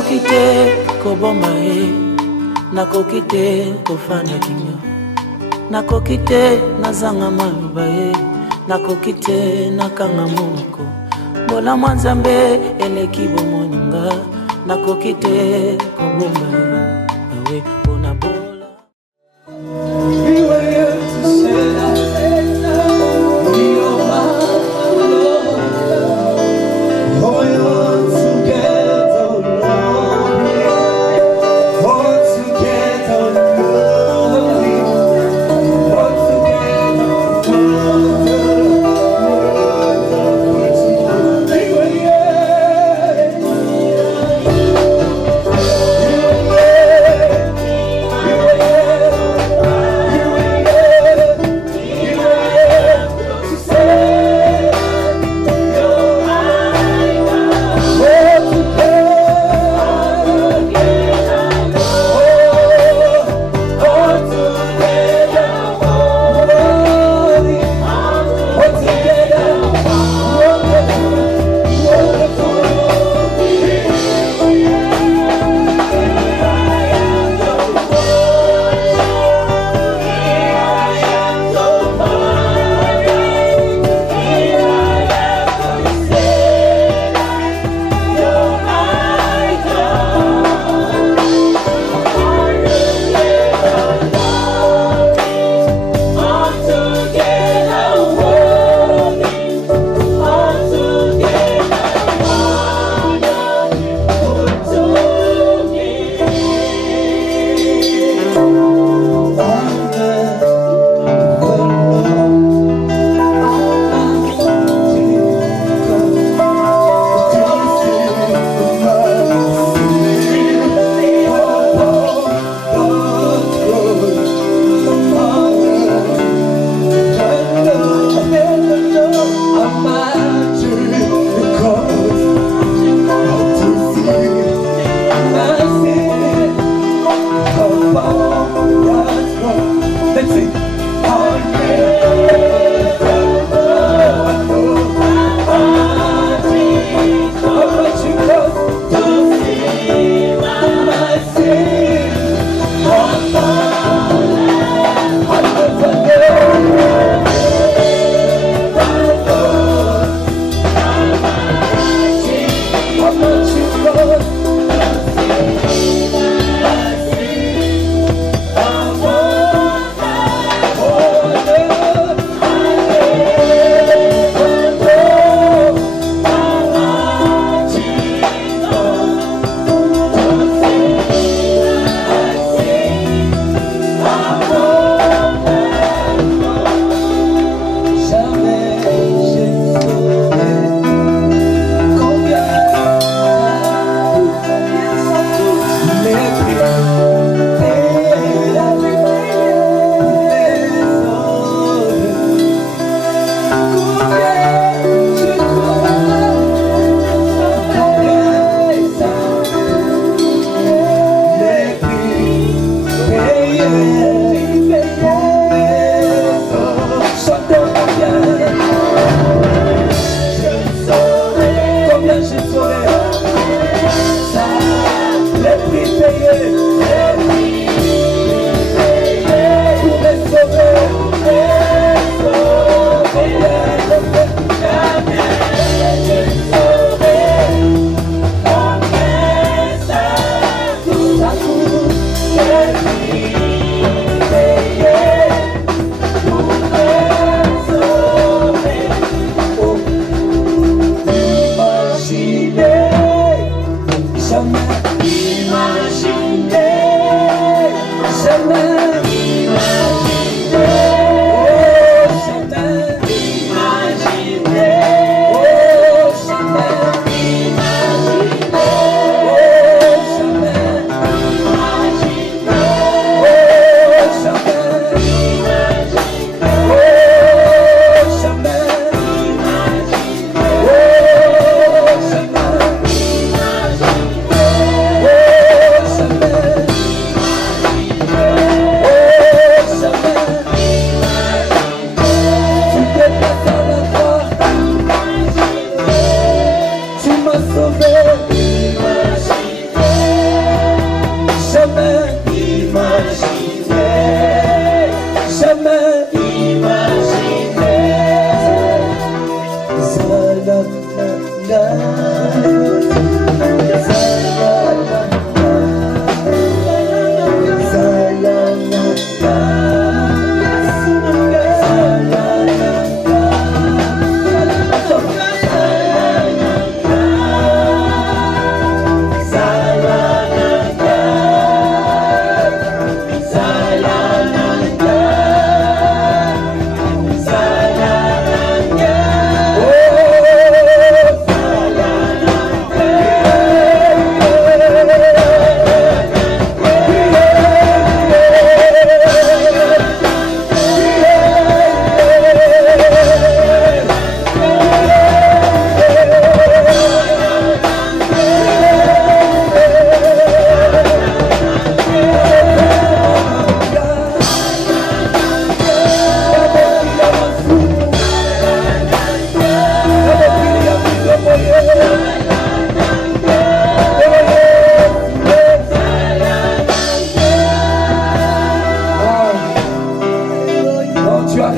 nakoki te koboma ye, nakoki te kofanda kinyo, nakoki te nazanga maloba ye, nakoki te nakanga moko bola mwanzambe eleki bomoninga, nakoki te koboma ye awe pona bola.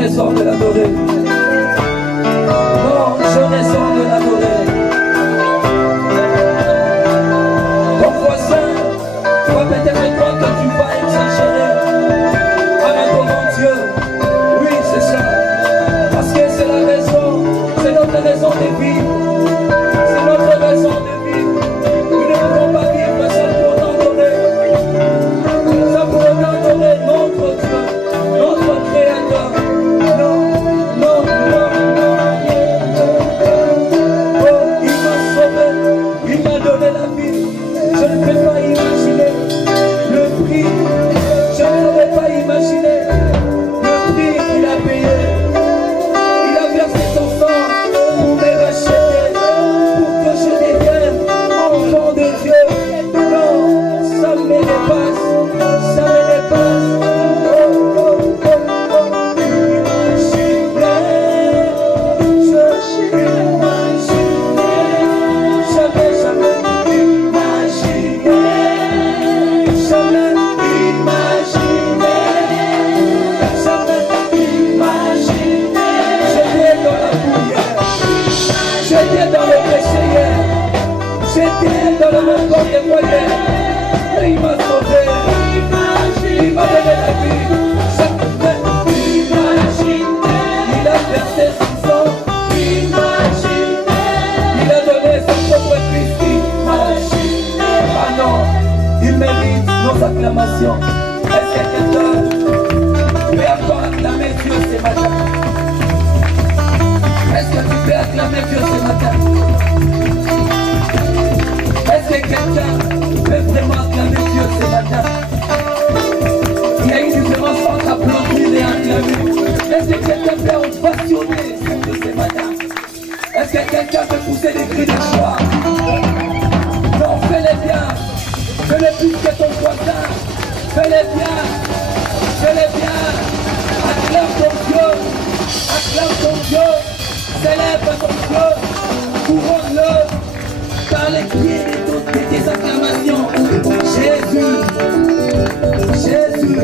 raison de l'adorer. Non, j'ai raison de l'adorer. Ton voisin va peut-être croire que tu vas exagérer en adorant Dieu. Oui, c'est ça. Parce que c'est la raison, c'est notre raison de vivre. C'est notre raison de vivre. Nous ne pouvons pas vivre sans pour adorer. Sans pour adorer notre Dieu, notre Créateur. Non, non, non, non. Oh, il m'a sauvé, il m'a donné la vie. Je ne peux pas imaginer le prix. Je ne pourrais pas imaginer le prix qu'il a payé. Il a versé son sang pour me racheter, pour que je devienne enfant de Dieu. Non, ça me dépasse, ça me dépasse. Oh, oh, oh, oh. Jamais, jamais imaginé, jamais imaginé, jamais imaginé. J'étais dans la bouillère, j'étais dans le péché hier, j'étais dans le monde des moyens. Il m'a sauvé, il m'a donné la vie. Jamais imaginé, il a versé son sang. Imaginé, il a donné son propre Christ. Imaginé, ah non, il mérite nos acclamations. Est-ce que quelqu'un peut encore acclamer Dieu ce matin? Est-ce que tu peux acclamer Dieu ce matin? Est-ce que quelqu'un peut vraiment acclamer Dieu ce matin? Il y a une différence entre applaudir et acclamer. Est-ce que quelqu'un peut passionner sur Dieu ce matin? Est-ce que quelqu'un peut pousser des cris de joie? Non, fais-les bien. Fais-les plus que ton voisin. Fais-les bien. Fais-les bien. Acclame ton Dieu. Acclame ton Dieu. Célèbre ton Dieu. Couronne-le par les pieds de toutes tes acclamations. Jésus. Jésus.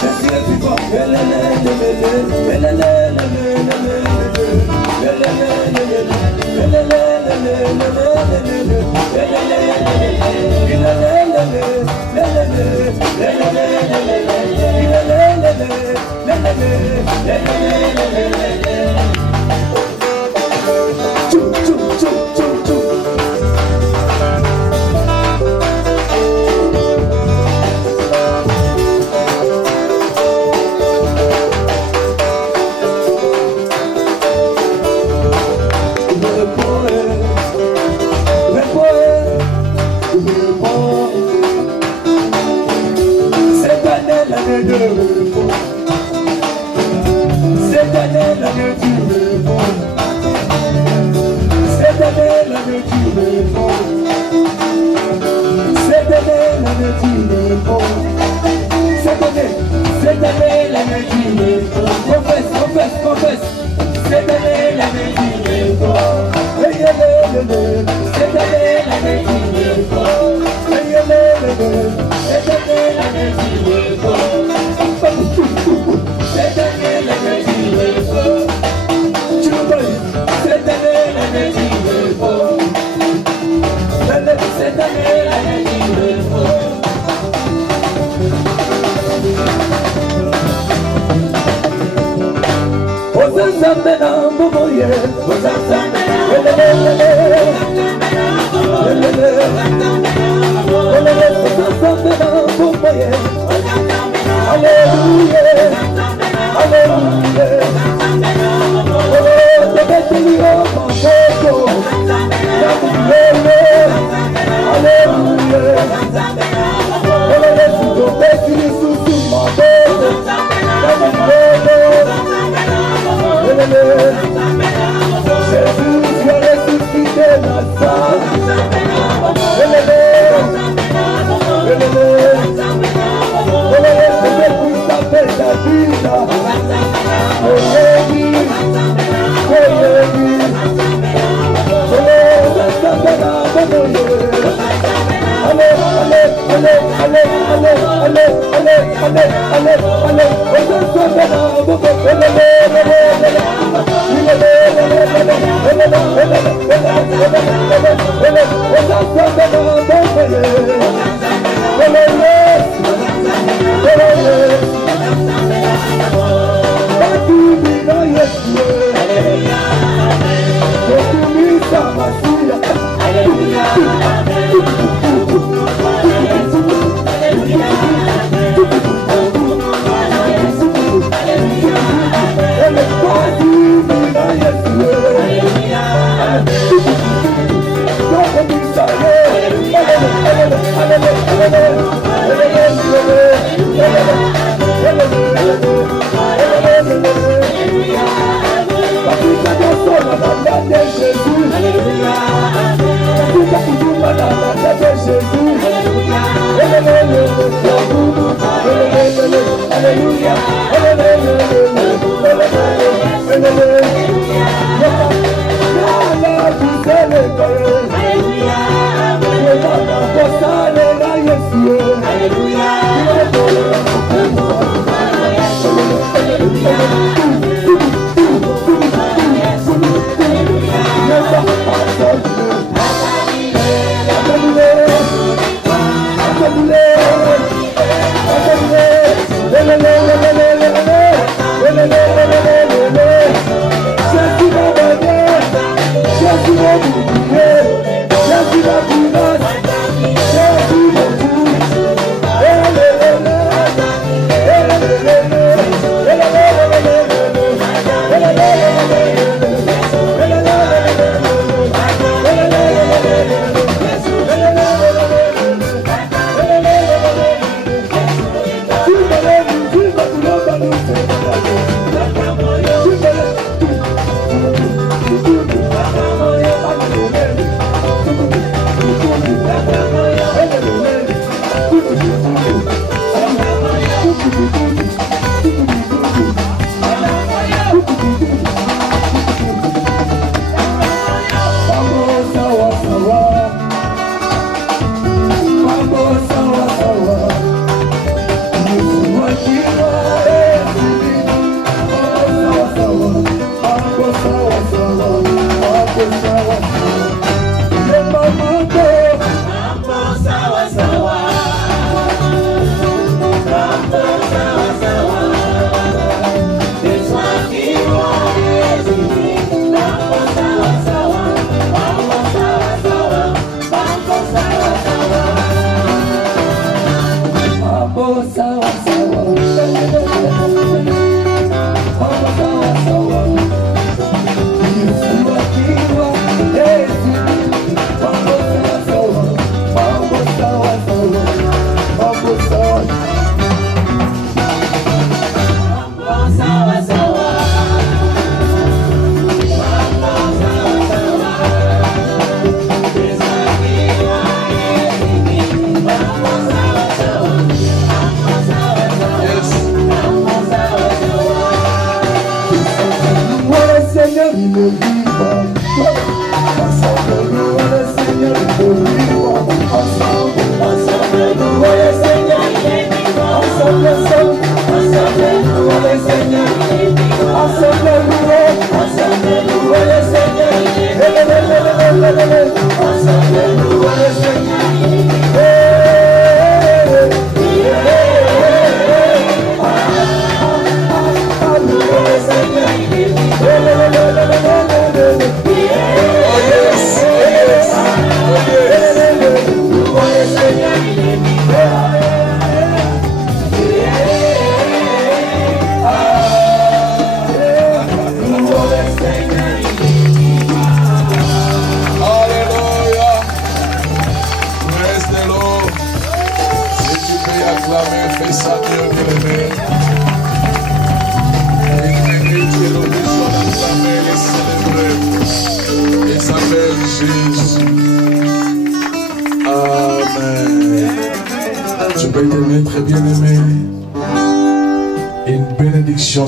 Je suis le plus fort. Cette année, l'année du repos. Cette année, l'année du repos. Cette année, l'année du repos. Cette année, l'année du repos. Confesse, confesse, confesse. Cette année, l'année du repos. Cette année, l'année du repos. Cette année, l'année du repos. Cette année, l'année du repos. Tu le vois, cette année, l'année du repos. Cette année, l'année du repos. Osanzambena momoye, osanzambena momoye. Alléluia, alléluia. Alléluia.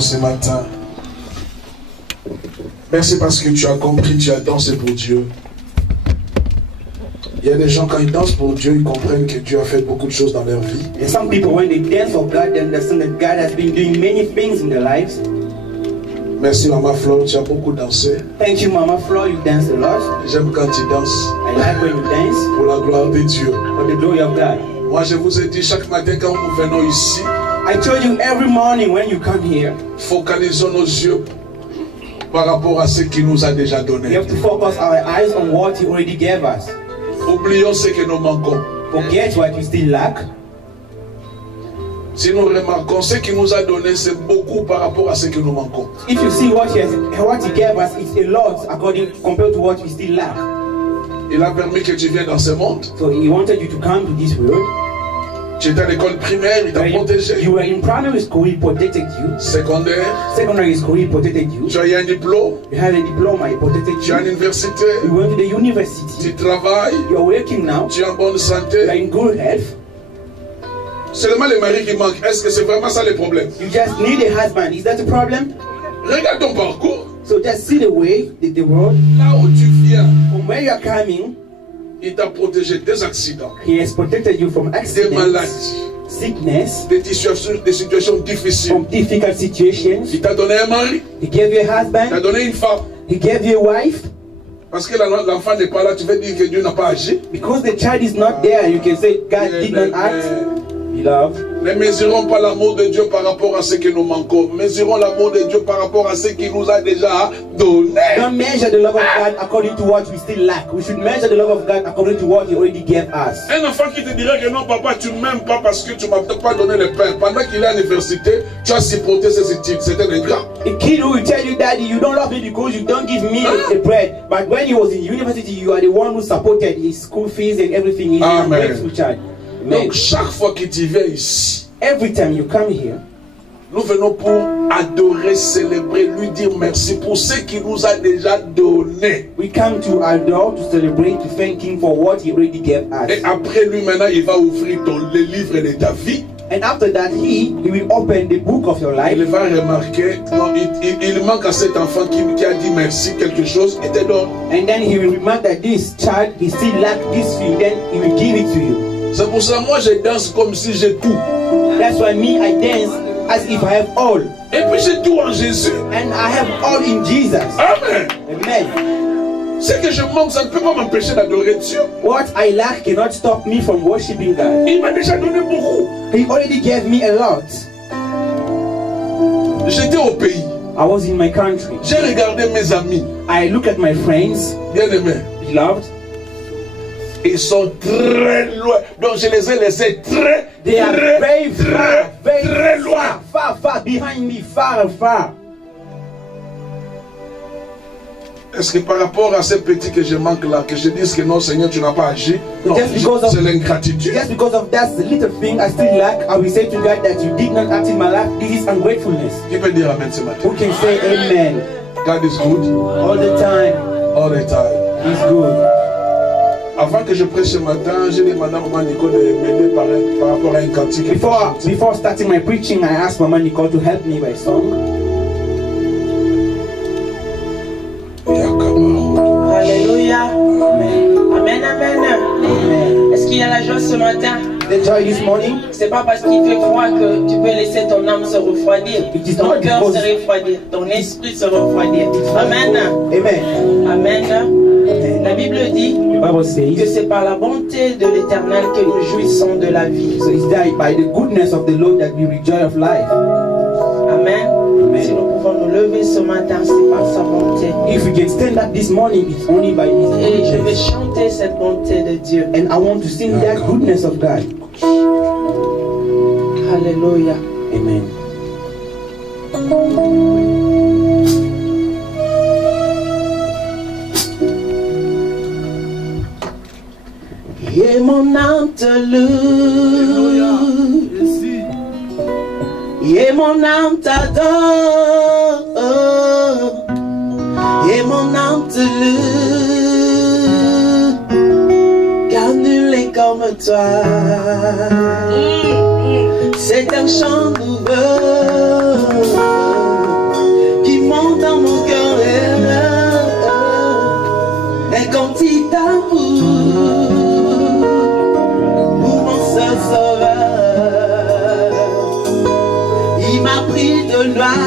Ce matin. Merci parce que tu as compris, tu as dansé pour Dieu. Il y a des gens, quand ils dansent pour Dieu, ils comprennent que Dieu a fait beaucoup de choses dans leur vie. And some people, when they dance for God, they understand that God has been doing many things in their lives. Merci Maman Flore, tu as beaucoup dansé. Thank you, Mama Flo. You dance a lot. J'aime quand tu danses I like when you dance pour la gloire de Dieu. for the glory of God. Moi, je vous ai dit, chaque matin quand nous venons ici, I told you every morning when you come here, focalisons nos yeux par rapport à ce qu'il nous a déjà we donné. have to focus our eyes on what He already gave us. Oublions ce que nous manquons. Forget what we still lack. Si nous remarquons ce qu'il nous a donné, c'est beaucoup par rapport à ce que nous manquons. If you see what He gave us, it's a lot compared to what we still lack. Il a permis que tu viennes dans ce monde. So He wanted you to come to this world. Tu étais à l'école primaire, il t'a protégé. You were in primary school, He protected you. Secondaire, Secondary school, He protected you. tu as eu un diplôme. You had a diploma, He protected Tu es à you. l'université. You went to the university. Tu travailles. You are working now. Tu es en bonne You are santé. in good health. Seulement les maris qui manquent. Est-ce que c'est vraiment ça le problème? You just need a husband. Is that a problem? Regarde ton parcours. So just see the way, the world. Là où tu viens, From where you are coming, il t'a protégé des accidents, He has protected you from des accidents, maladies, sickness, des situations difficiles. from difficult situations. Il t'a donné un mari, He gave you a il t'a husband. donné une femme. He gave you a wife. Parce que l'enfant n'est pas là, tu veux dire que Dieu n'a pas agi. Because the child is not there, you can say God did not act. Beloved, Ne mesurons pas l'amour de Dieu par rapport à ce que nous manquons. Mesurons l'amour de Dieu par rapport à ce qu'il nous a déjà donné. don't measure the love of God according to what we still lack. We should measure the love of God according to what He already gave us. Un enfant qui te dirait que non, papa, tu ne m'aimes pas parce que tu ne m'as pas donné le pain. Pendant qu'il est à l'université, tu as supporté ses études. C'était un ingrat. A kid who will tell you, Daddy, you don't love me because you don't give me the bread. But when he was in university, you are the one who supported his school fees and everything. He's a Amen. grateful child. Amen. Donc chaque fois que tu viens ici, Every time you come here, nous venons pour adorer, célébrer, lui dire merci pour ce qu'il nous a déjà donné. we come to adore, to celebrate, to thank Him for what He already gave Et us. après lui maintenant, il va ouvrir les livres de ta vie. And after that, He will open the book of your life. Il va remarquer, non, il manque à cet enfant qui a dit merci quelque chose et te donne. And then He will remark that this child, he still lacks this thing, then He will give it to you. C'est pour ça moi je danse comme si j'ai tout. That's why me, I dance as if I have all. Et puis j'ai tout en Jésus. And I have all in Jesus. Amen. Amen. Ce que je manque, ça ne peut pas m'empêcher d'adorer Dieu. What I lack cannot stop me from worshiping God. Il m'a déjà donné beaucoup. He already gave me a lot. J'étais au pays. I was in my country. J'ai regardé mes amis, I look at my friends, bien-aimés. beloved. Ils sont très loin. Donc je les ai laissés très, They are very far, very très loin. far behind me, far. Est-ce que par rapport à ces petits que je manque là, que je dise que non Seigneur tu n'as pas agi? Non, Just because of- c'est l'ingratitude. Just because of that little thing I still lack, I will say to God that you did not act in my life. This is ungratefulness. Qui peut dire Amen ce matin? Who can say amen? God is good All the time, all the time. He's good. Avant que je prêche ce matin, j'ai demandé à Maman Nicole de m'aider par rapport à un cantique. Before starting my preaching, I asked Mama Nicole to help me by song. Alléluia. Amen, amen. Est-ce qu'il y a la joie ce matin? The joy this morning. C'est pas parce qu'il fait froid que tu peux laisser ton âme se refroidir. It is Ton not cœur because- se refroidir. Ton esprit se refroidir. Amen. Amen. Amen. La Bible dit The Bible que says, c'est par la bonté de l'Éternel que nous jouissons de la vie. so it's that by the goodness of the Lord that we rejoice of life. Amen. Amen. Si nous pouvons nous lever ce matin, c'est par sa bonté. If we can stand up this morning, it's only by His Et je vais goodness. chanter cette bonté de Dieu. And I want to sing that goodness of God. Alléluia. Amen. Et mon âme te loue. Et mon âme t'adore. Et mon âme te loue. Car nul est comme toi. C'est un chant nouveau qui monte dans mon cœur. Un cantique d'amour. m'a pris de loin.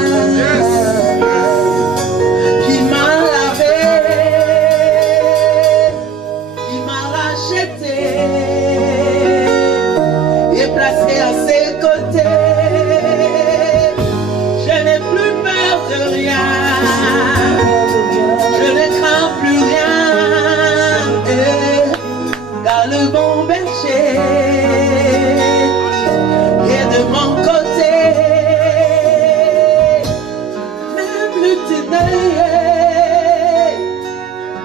Il m'a lavé, il m'a racheté et placé à ses côtés. Je n'ai plus peur de rien, je ne crains plus rien, car le bon berger est de mon côté. Même le ténèbre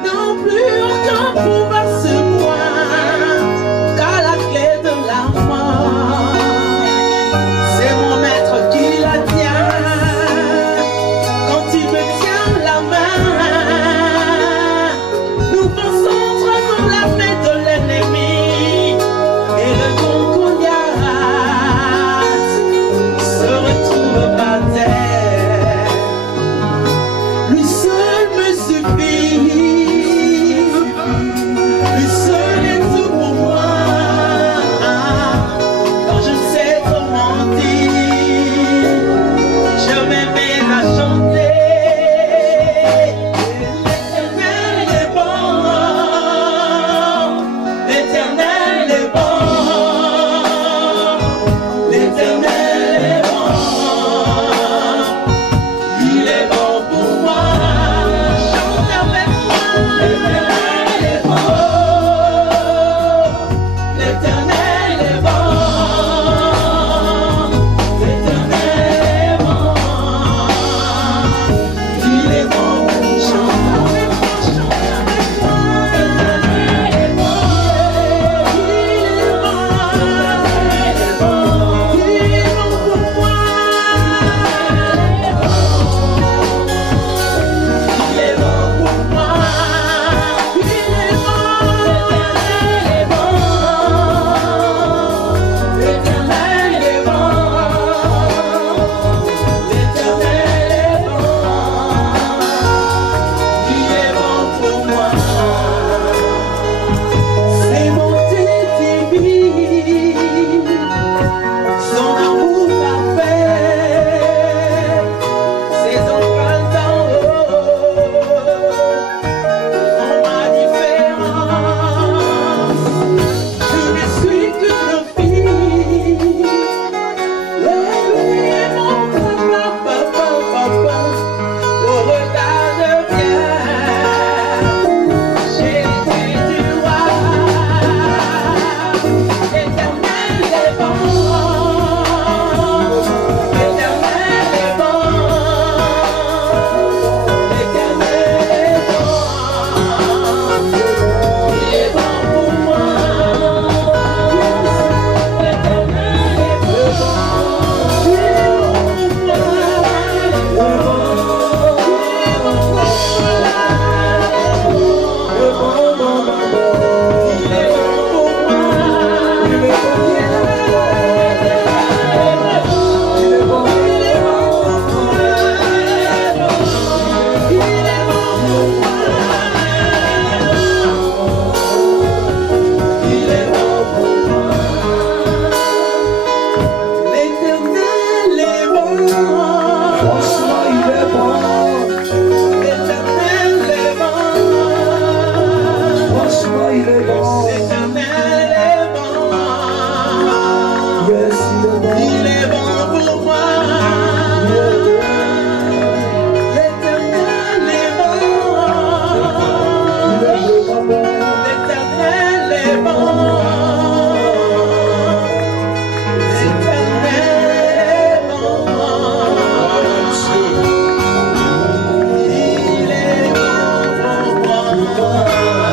non plus aucun pouvoir se voir, car la clé de la mort, c'est mon maître qui la tient. Quand il me tient la main, nous pensons trop comme la main de l'ennemi, et le bon Goliath se retrouve par terre. Lui seul me suffit, lui seul est tout pour moi. Quand je ne sais comment dire, je m'aimais à chanter. L'éternel est bon, l'éternel est bon, l'éternel est bon, il est bon pour moi. Chante avec moi. L'éternel est bon, l'éternel est bon, l'éternel est bon, il est bon pour moi. Chante avec moi, chante avec moi. L'éternel est bon, il est bon, l'éternel est bon, il est bon pour moi. Il est bon pour moi, il est bon, l'éternel est bon, l'éternel est bon, l'éternel est bon, il est bon pour moi. C'est mon divin, son amour parfait, ses empreintes d'en haut font ma différence. Je ne suis qu'une fille, lui est mon papa, au regard de bien, j'ai été du roi. L'éternel est bon, l'éternel est bon, l'éternel est bon, il est bon pour moi. L'éternel est bon, il est bon pour moi. Franchement, il est bon. Franchement, il est bon. Yes, il est bon. Il est vraiment bon.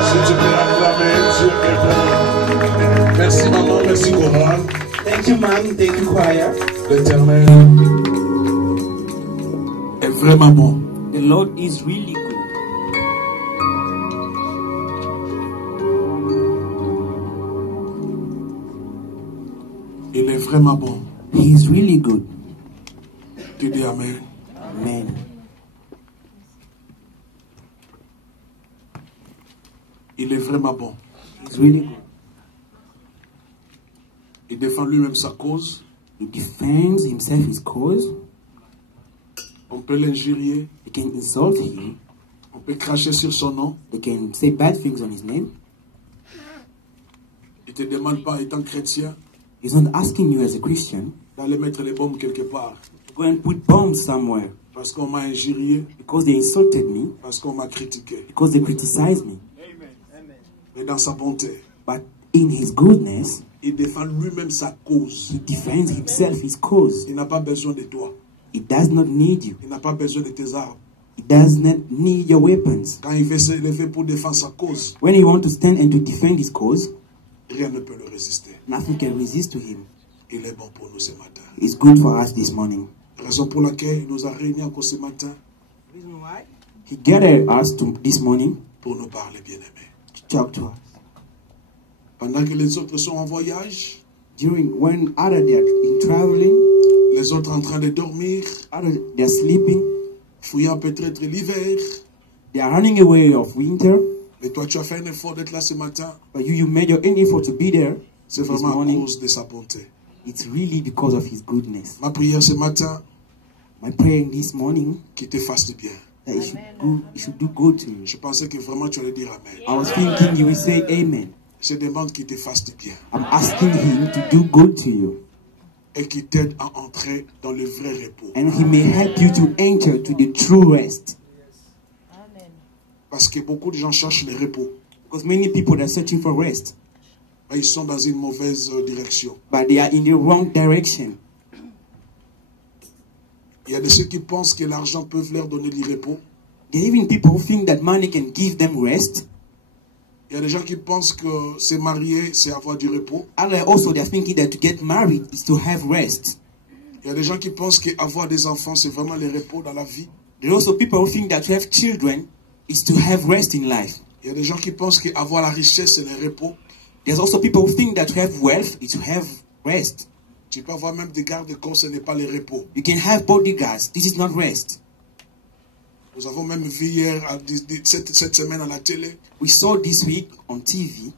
Si tu peux acclamer, Dieu est bon. Merci maman, merci chorale. Thank you, mommy. Thank you, choir. L'Éternel est vraiment bon. The Lord is really good. Il est vraiment bon. He is really good. Tu dis Amen. Amen. Il est vraiment bon. He's really good. Il défend lui-même sa cause. He defends himself, his cause. On peut l'injurier. They can insult him. On peut cracher sur son nom. They can say bad things on his name. Il ne te demande pas, étant chrétien, He's not asking you as a Christian d'aller mettre les bombes quelque part. to go and put bombs somewhere Parce qu'on m'a injurié, because they insulted me, parce qu'on m'a critiqué. because they criticized me. Mais dans sa bonté, But in his goodness, il défend lui-même sa cause. he defends himself, his cause. Il n'a pas besoin de toi. He does not need you. Il n'a pas besoin de tes armes. He does not need your weapons. Quand il veut se lever pour défendre sa cause, When he wants to stand and to defend his cause, rien ne peut le résister. nothing can resist to him. Il est bon pour nous ce matin. It's good for us this morning. Raison pour laquelle il nous a réunis encore ce matin He gathered us this morning pour nous parler, bien-aimés. to talk to us. Pendant que les autres sont en voyage, When other they are in traveling, les autres en train de dormir, other they are sleeping, fouillant peut-être l'hiver, they are running away of winter. mais toi tu as fait un effort d'être là ce matin. But you made your own effort to be there C'est this vraiment à morning. cause de sa bonté. It's really because of his goodness. Ma prière ce matin, My prayer this morning qu'il te fasse du bien. that it should do good to you. Je pensais que vraiment tu allais dire Amen. I was thinking you will say amen. Je demande qu'il te fasse du bien I'm asking him to do good to you. et qu'il t'aide à entrer dans le vrai repos. And he may help you to enter to the true rest. Parce que beaucoup de gens cherchent le repos, Because many people are searching for rest, mais ils sont dans une mauvaise direction. but they are in the wrong direction. Il y a de ceux qui pensent que l'argent peut leur donner du repos. There are even people who think that money can give them rest. Il y a des gens qui pensent que se marier, c'est avoir du repos. Others also they are thinking that to get married is to have rest. Il y a des gens qui pensent qu'avoir des enfants, c'est vraiment le repos dans la vie. There are also people who think that to have children is to have rest in life. Il y a des gens qui pensent qu'avoir la richesse, c'est le repos. There's also people who think that to have wealth is to have rest. Tu peux avoir même des gardes-corps, ce n'est pas le repos. You can have bodyguards. This is not rest. Nous avons même vu hier, cette semaine à la télé, We saw this week on TV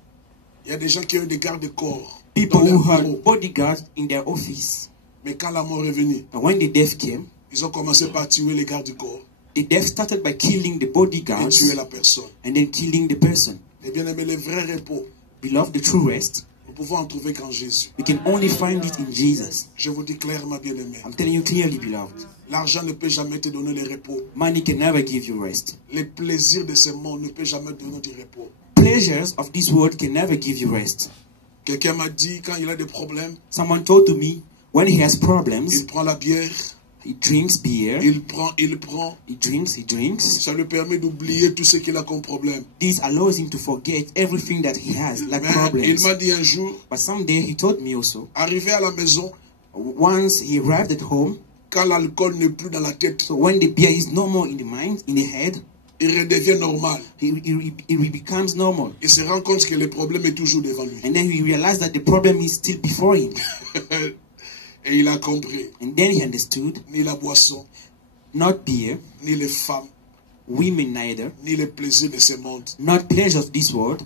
il y a des gens qui ont des gardes-corps people dans leur who bureau. had bodyguards in their office. Mais quand la mort est venue, But when the death came, ils ont commencé par tuer les gardes-corps the death started by killing the et bodyguards tuer la personne. and then killing the person. Et bien aimé, le vrai repos, Beloved, the true rest, nous pouvons en trouver qu'en Jésus. we can only find it in Jesus. Je vous dis clairement, bien aimé, I'm telling you clearly, beloved. l'argent ne peut jamais te donner le repos. Money can never give you rest. Les plaisirs de ce monde ne peuvent jamais te donner du repos. Pleasures of this world can never give you rest. Quelqu'un m'a dit, quand il a des problèmes, Someone told to me, when he has problems, il prend la bière, he drinks beer, il prend, he drinks. ça lui permet d'oublier tout ce qu'il a comme problème. This allows him to forget everything that he has, like Mais il problems. m'a dit un jour, But someday he told me also, arrivé à la maison, once he arrived at home, quand l'alcool n'est plus dans la tête, so when the beer is no more in the mind, in the head, il redevient normal. he becomes normal. Il se rend compte que le problème est toujours devant lui. And then he realized that the problem is still before him. Et il a compris, And then he understood, ni la boisson, not beer, ni les femmes, women neither, ni les plaisirs de ce monde not pleasures of this world,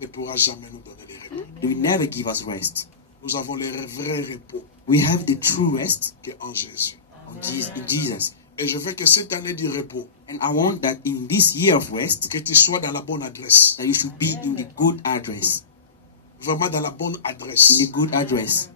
ne pourra jamais nous donner les repos. they will never give us rest. Nous avons le vrai repos We have the true rest qui est en Jésus. in Jesus. Et je veux que cette année du repos, And I want that in this year of rest, que tu sois dans la bonne adresse. that you should be in the good address. Vraiment dans la bonne adresse. In the good address.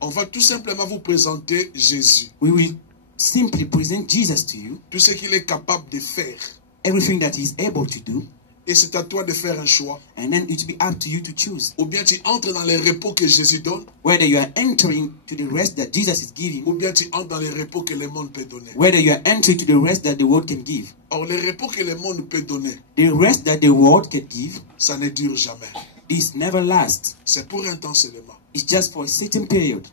On va tout simplement vous présenter Jésus. We will simply present Jesus to you, Tout ce qu'il est capable de faire. everything that he is able to do, Et c'est à toi de faire un choix. and then it will be up to you to choose. Ou bien tu entres dans les repos que Jésus donne, Whether you are entering to the rest that Jesus is giving, ou bien tu entres dans les repos que le monde peut donner. whether you are entering to the rest that the world can give. Or, les repos que le monde peut donner, The rest that the world can give, ça ne dure jamais. this never lasts. C'est pour un temps seulement. It's just for a certain period.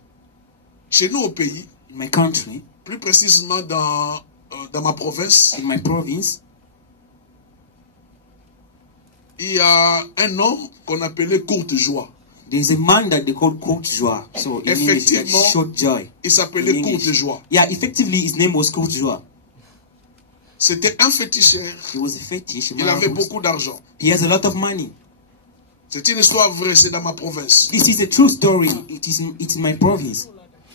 Chez nous au pays, In my country, plus précisément dans ma province, in my province, il y a un homme qu'on appelait Courte Joie. there's a man that they call Court Joie. So in English, that's Effectivement, short joy. Il In s'appelait English. Courte Joie. Yeah, effectively, his name was Court Joie. C'était un féticheur. He was a fetish. Il avait beaucoup d'argent. He has a lot of money. C'est une histoire vraie, c'est dans ma province. This is a true story. It's in my province.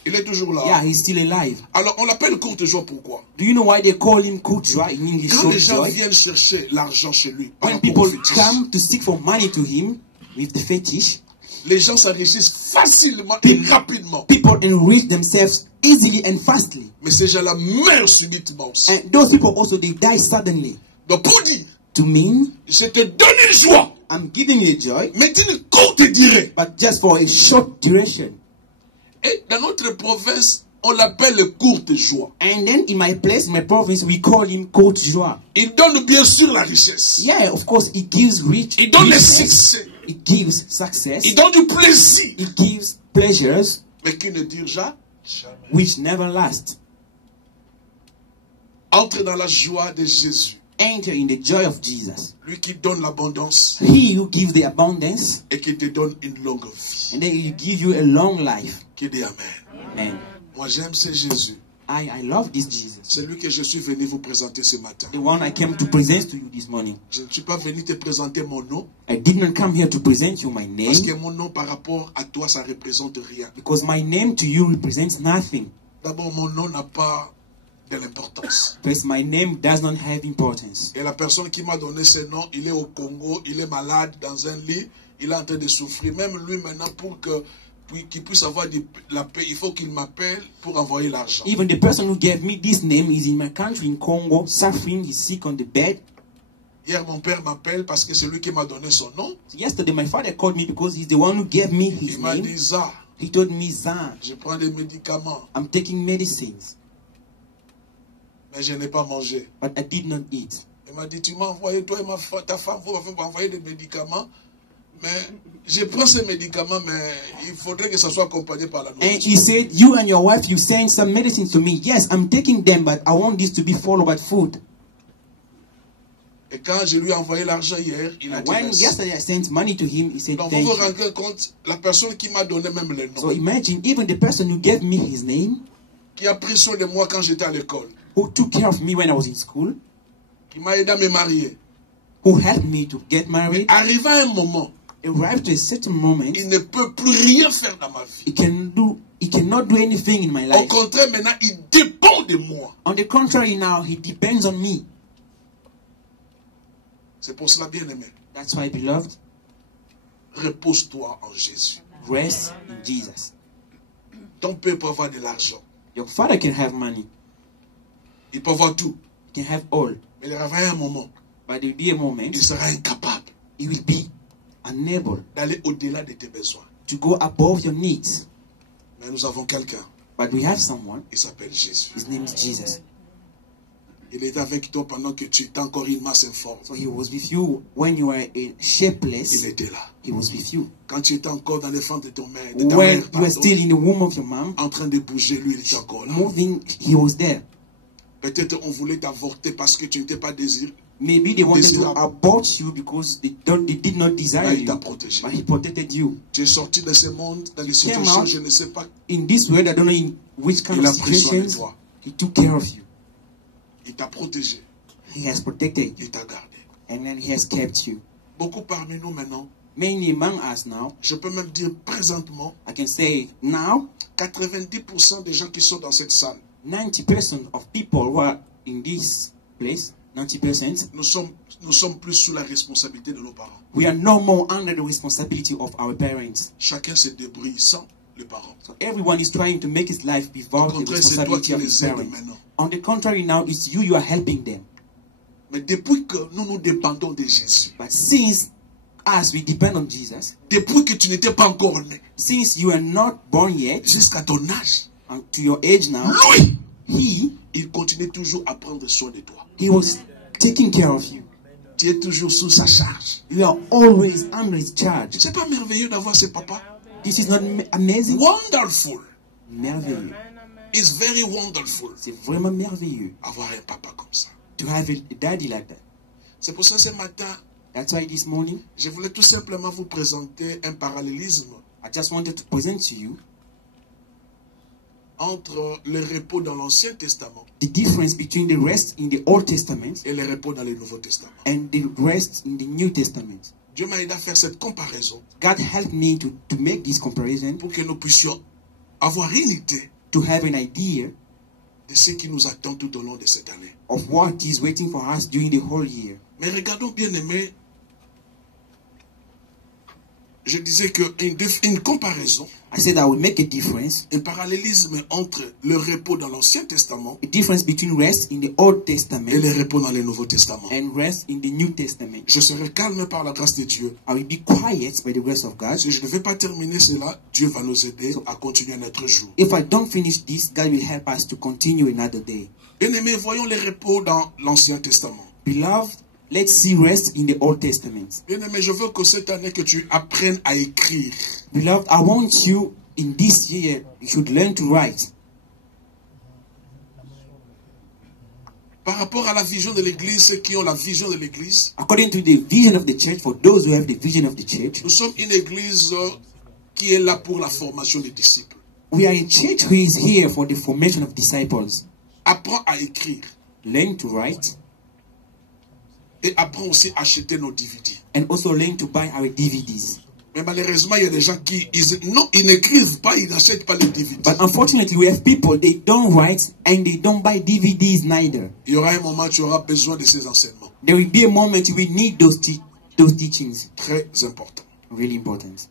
Il est toujours là. Yeah, he's still alive. Alors, on l'appelle courte joie, pourquoi? Do you know why they call him court joy in English? Quand les gens Joy? viennent chercher l'argent chez lui, par When rapport au people fétiche, come to seek for money to him with the fetish, les gens s'enrichissent facilement et rapidement. people enrich themselves easily and fastly. Mais ces gens-là meurent subitement aussi. And those people also, they die suddenly. Donc, pour dire, To mean, je te donne une joie, I'm giving you joy, mais d'une courte durée. but just for a short duration. Et dans notre province, on l'appelle courte joie. And then in my place, in my province, we call him court joie. Il donne bien sûr la richesse. Yeah, of course, it gives Il donne le richness, succès. it gives success, Il donne du plaisir. it gives pleasures, Mais qui ne dure jamais. which never last. Entre dans la joie de Jésus. Enter in the joy of Jesus. Lui qui donne l'abondance He who gives the abundance, et qui te donne une longue vie. and then he give you a long life. Qui dit Amen. Man, Moi j'aime ce Jésus. I love this Jesus. C'est lui que je suis venu vous présenter ce matin. The one I came to present to you this morning. Je ne suis pas venu te présenter mon nom. I did not come here to present you my Parce que name, mon nom par rapport à toi, ça ne représente rien. because my name to you represents nothing. D'abord, mon nom n'a pas de l'importance. Because my name does not have importance. Et la personne qui m'a donné ce nom, il est au Congo, il est malade dans un lit, il est en train de souffrir. Même lui maintenant, pour qu'il puisse avoir la paix, il faut qu'il m'appelle pour envoyer l'argent. Even the person who gave me this name is in my country, in Congo, suffering. He's sick on the bed. Hier, mon père m'appelle parce que c'est lui qui m'a donné son nom. Yesterday, my father called me because he's the one who gave me his Il m'a name. dit, ça, He told me, Zan, je prends des médicaments, I'm taking medicines, mais je n'ai pas mangé. but I did not eat. Il m'a dit, tu m'as envoyé, toi et ta femme, vous m'avez envoyé des médicaments. Mais je prends ces médicaments, mais il faudrait que ça soit accompagné par la And nourriture. he said, you and your wife, you sent some medicines to me. Yes, I'm taking them, but I want this to be followed by food. Et quand je lui ai envoyé l'argent hier, il a And dit when merci. yesterday I sent money to him, he said, Donc vous thank vous you. rendez compte, la personne qui m'a donné même le So nom, imagine, even the person who gave me his name, qui a pris soin de moi quand j'étais à l'école, who took care of me when I was in school, qui m'a aidé à me marier, who helped me to get mais married, arrivé à un moment, arrived to a certain moment, il ne peut plus rien faire dans ma vie. he cannot do anything in my Au life. contraire, maintenant, il dépend de moi. On the contrary, now he depends on me. C'est pour cela, bien-aimé, That's why, beloved, repose-toi en Jésus. rest in Jesus. Ton père peut avoir de l'argent, Your father can have money, il peut avoir tout, he can have all, mais il arrivera un moment, but there will be a moment il sera incapable he will be unable d'aller au-delà de tes besoins. to go above your needs. Mais nous avons quelqu'un, But we have someone, il s'appelle Jésus. his name is Jesus. Il est avec toi pendant que tu étais encore une masse informe. So he was with you when you were shapeless. Il était là. He was with you. Quand tu étais encore dans les fentes de ton mère, de ta When mère, you were pardon, still in the womb of your mom, en train de bouger, lui, il était encore là. moving, he was there. Peut-être on voulait t'avorter parce que tu n'étais pas désiré. Maybe they wanted to Désirable. abort you because they did not desire Là, il t'a you. protégé. But he protected you. Tu es sorti de ce monde dans des came situations, out. je ne sais pas. In this world, I don't know in which kind Il of a pris soin de situations, toi. he took care of you. Il t'a protégé. He has protected you. Il t'a gardé. And then he has kept you. Beaucoup parmi nous maintenant, Many among us now, je peux même dire présentement, I can say now, 90% des gens qui sont dans cette salle, 90% of people who are in this place, 90%, nous sommes plus sous la responsabilité de nos parents. we are no more under the responsibility of our parents. Chacun se débrouille sans les parents. So everyone is trying to make his life Au without the contraire, c'est toi responsibility qui of his les aides parents. maintenant. On the contrary, now it's you are helping them. Mais depuis que nous nous dépendons de Jésus, But since as we depend on Jesus, depuis que tu n'étais pas encore né, since you are not born yet, jusqu'à ton âge, and to your age now, lui, il continue toujours à prendre soin de toi. he was taking care of you. Tu es toujours sous sa charge. You are always under his charge. C'est pas merveilleux d'avoir ce papa? This is not amazing? Wonderful. Merveilleux. It's very wonderful. C'est vraiment merveilleux Avoir un papa comme ça. to have a daddy like that. C'est pour ça ce matin, That's why this morning, je voulais tout simplement vous présenter un parallélisme I just wanted to present to you entre le repos dans l'Ancien Testament the difference between the rest in the Old Testament et le repos dans le Nouveau Testament. and the rest in the New Testament. Dieu m'a aidé à faire cette comparaison God helped me to make this comparison pour que nous puissions avoir une idée to have an idea de ce qui nous attend tout au long de cette année. of what is waiting for us during the whole year. Mais regardons bien aimé, je disais qu'une comparaison, I said I would make a difference, un parallélisme entre le repos dans l'Ancien Testament a difference between rest in the Old et Testament le repos dans le Nouveau Testament. and rest in the New Testament. Je serai calme par la grâce de Dieu. I will be quiet by the grace of God. Si je ne vais pas terminer cela, Dieu va nous aider à continuer notre jour. If I don't finish this, God will help us to continue another day. Bien-aimés, voyons les repos dans l'Ancien Testament. Beloved, let's see rest in the Old Testament. Bien-aimé, je veux que cette année que tu apprennes à écrire. Beloved, I want you in this year, you should learn to write. Par rapport à la vision de l'Église, ceux qui ont la vision de l'Église, According to the vision of the church, for those who have the vision of the church, nous sommes une Église qui est là pour la formation des disciples. we are a church who is here for the formation of disciples. Apprends à écrire Learn to write et apprends aussi à acheter nos DVD. and also learn to buy our DVDs. Mais malheureusement, il y a des gens qui ils n'écrivent pas, ils n'achètent pas les DVD. But unfortunately, we have people, they don't write and they don't buy DVDs neither. Il y aura un moment où tu auras besoin de ces enseignements. There will be a moment we need those teachings. Très important. Really important.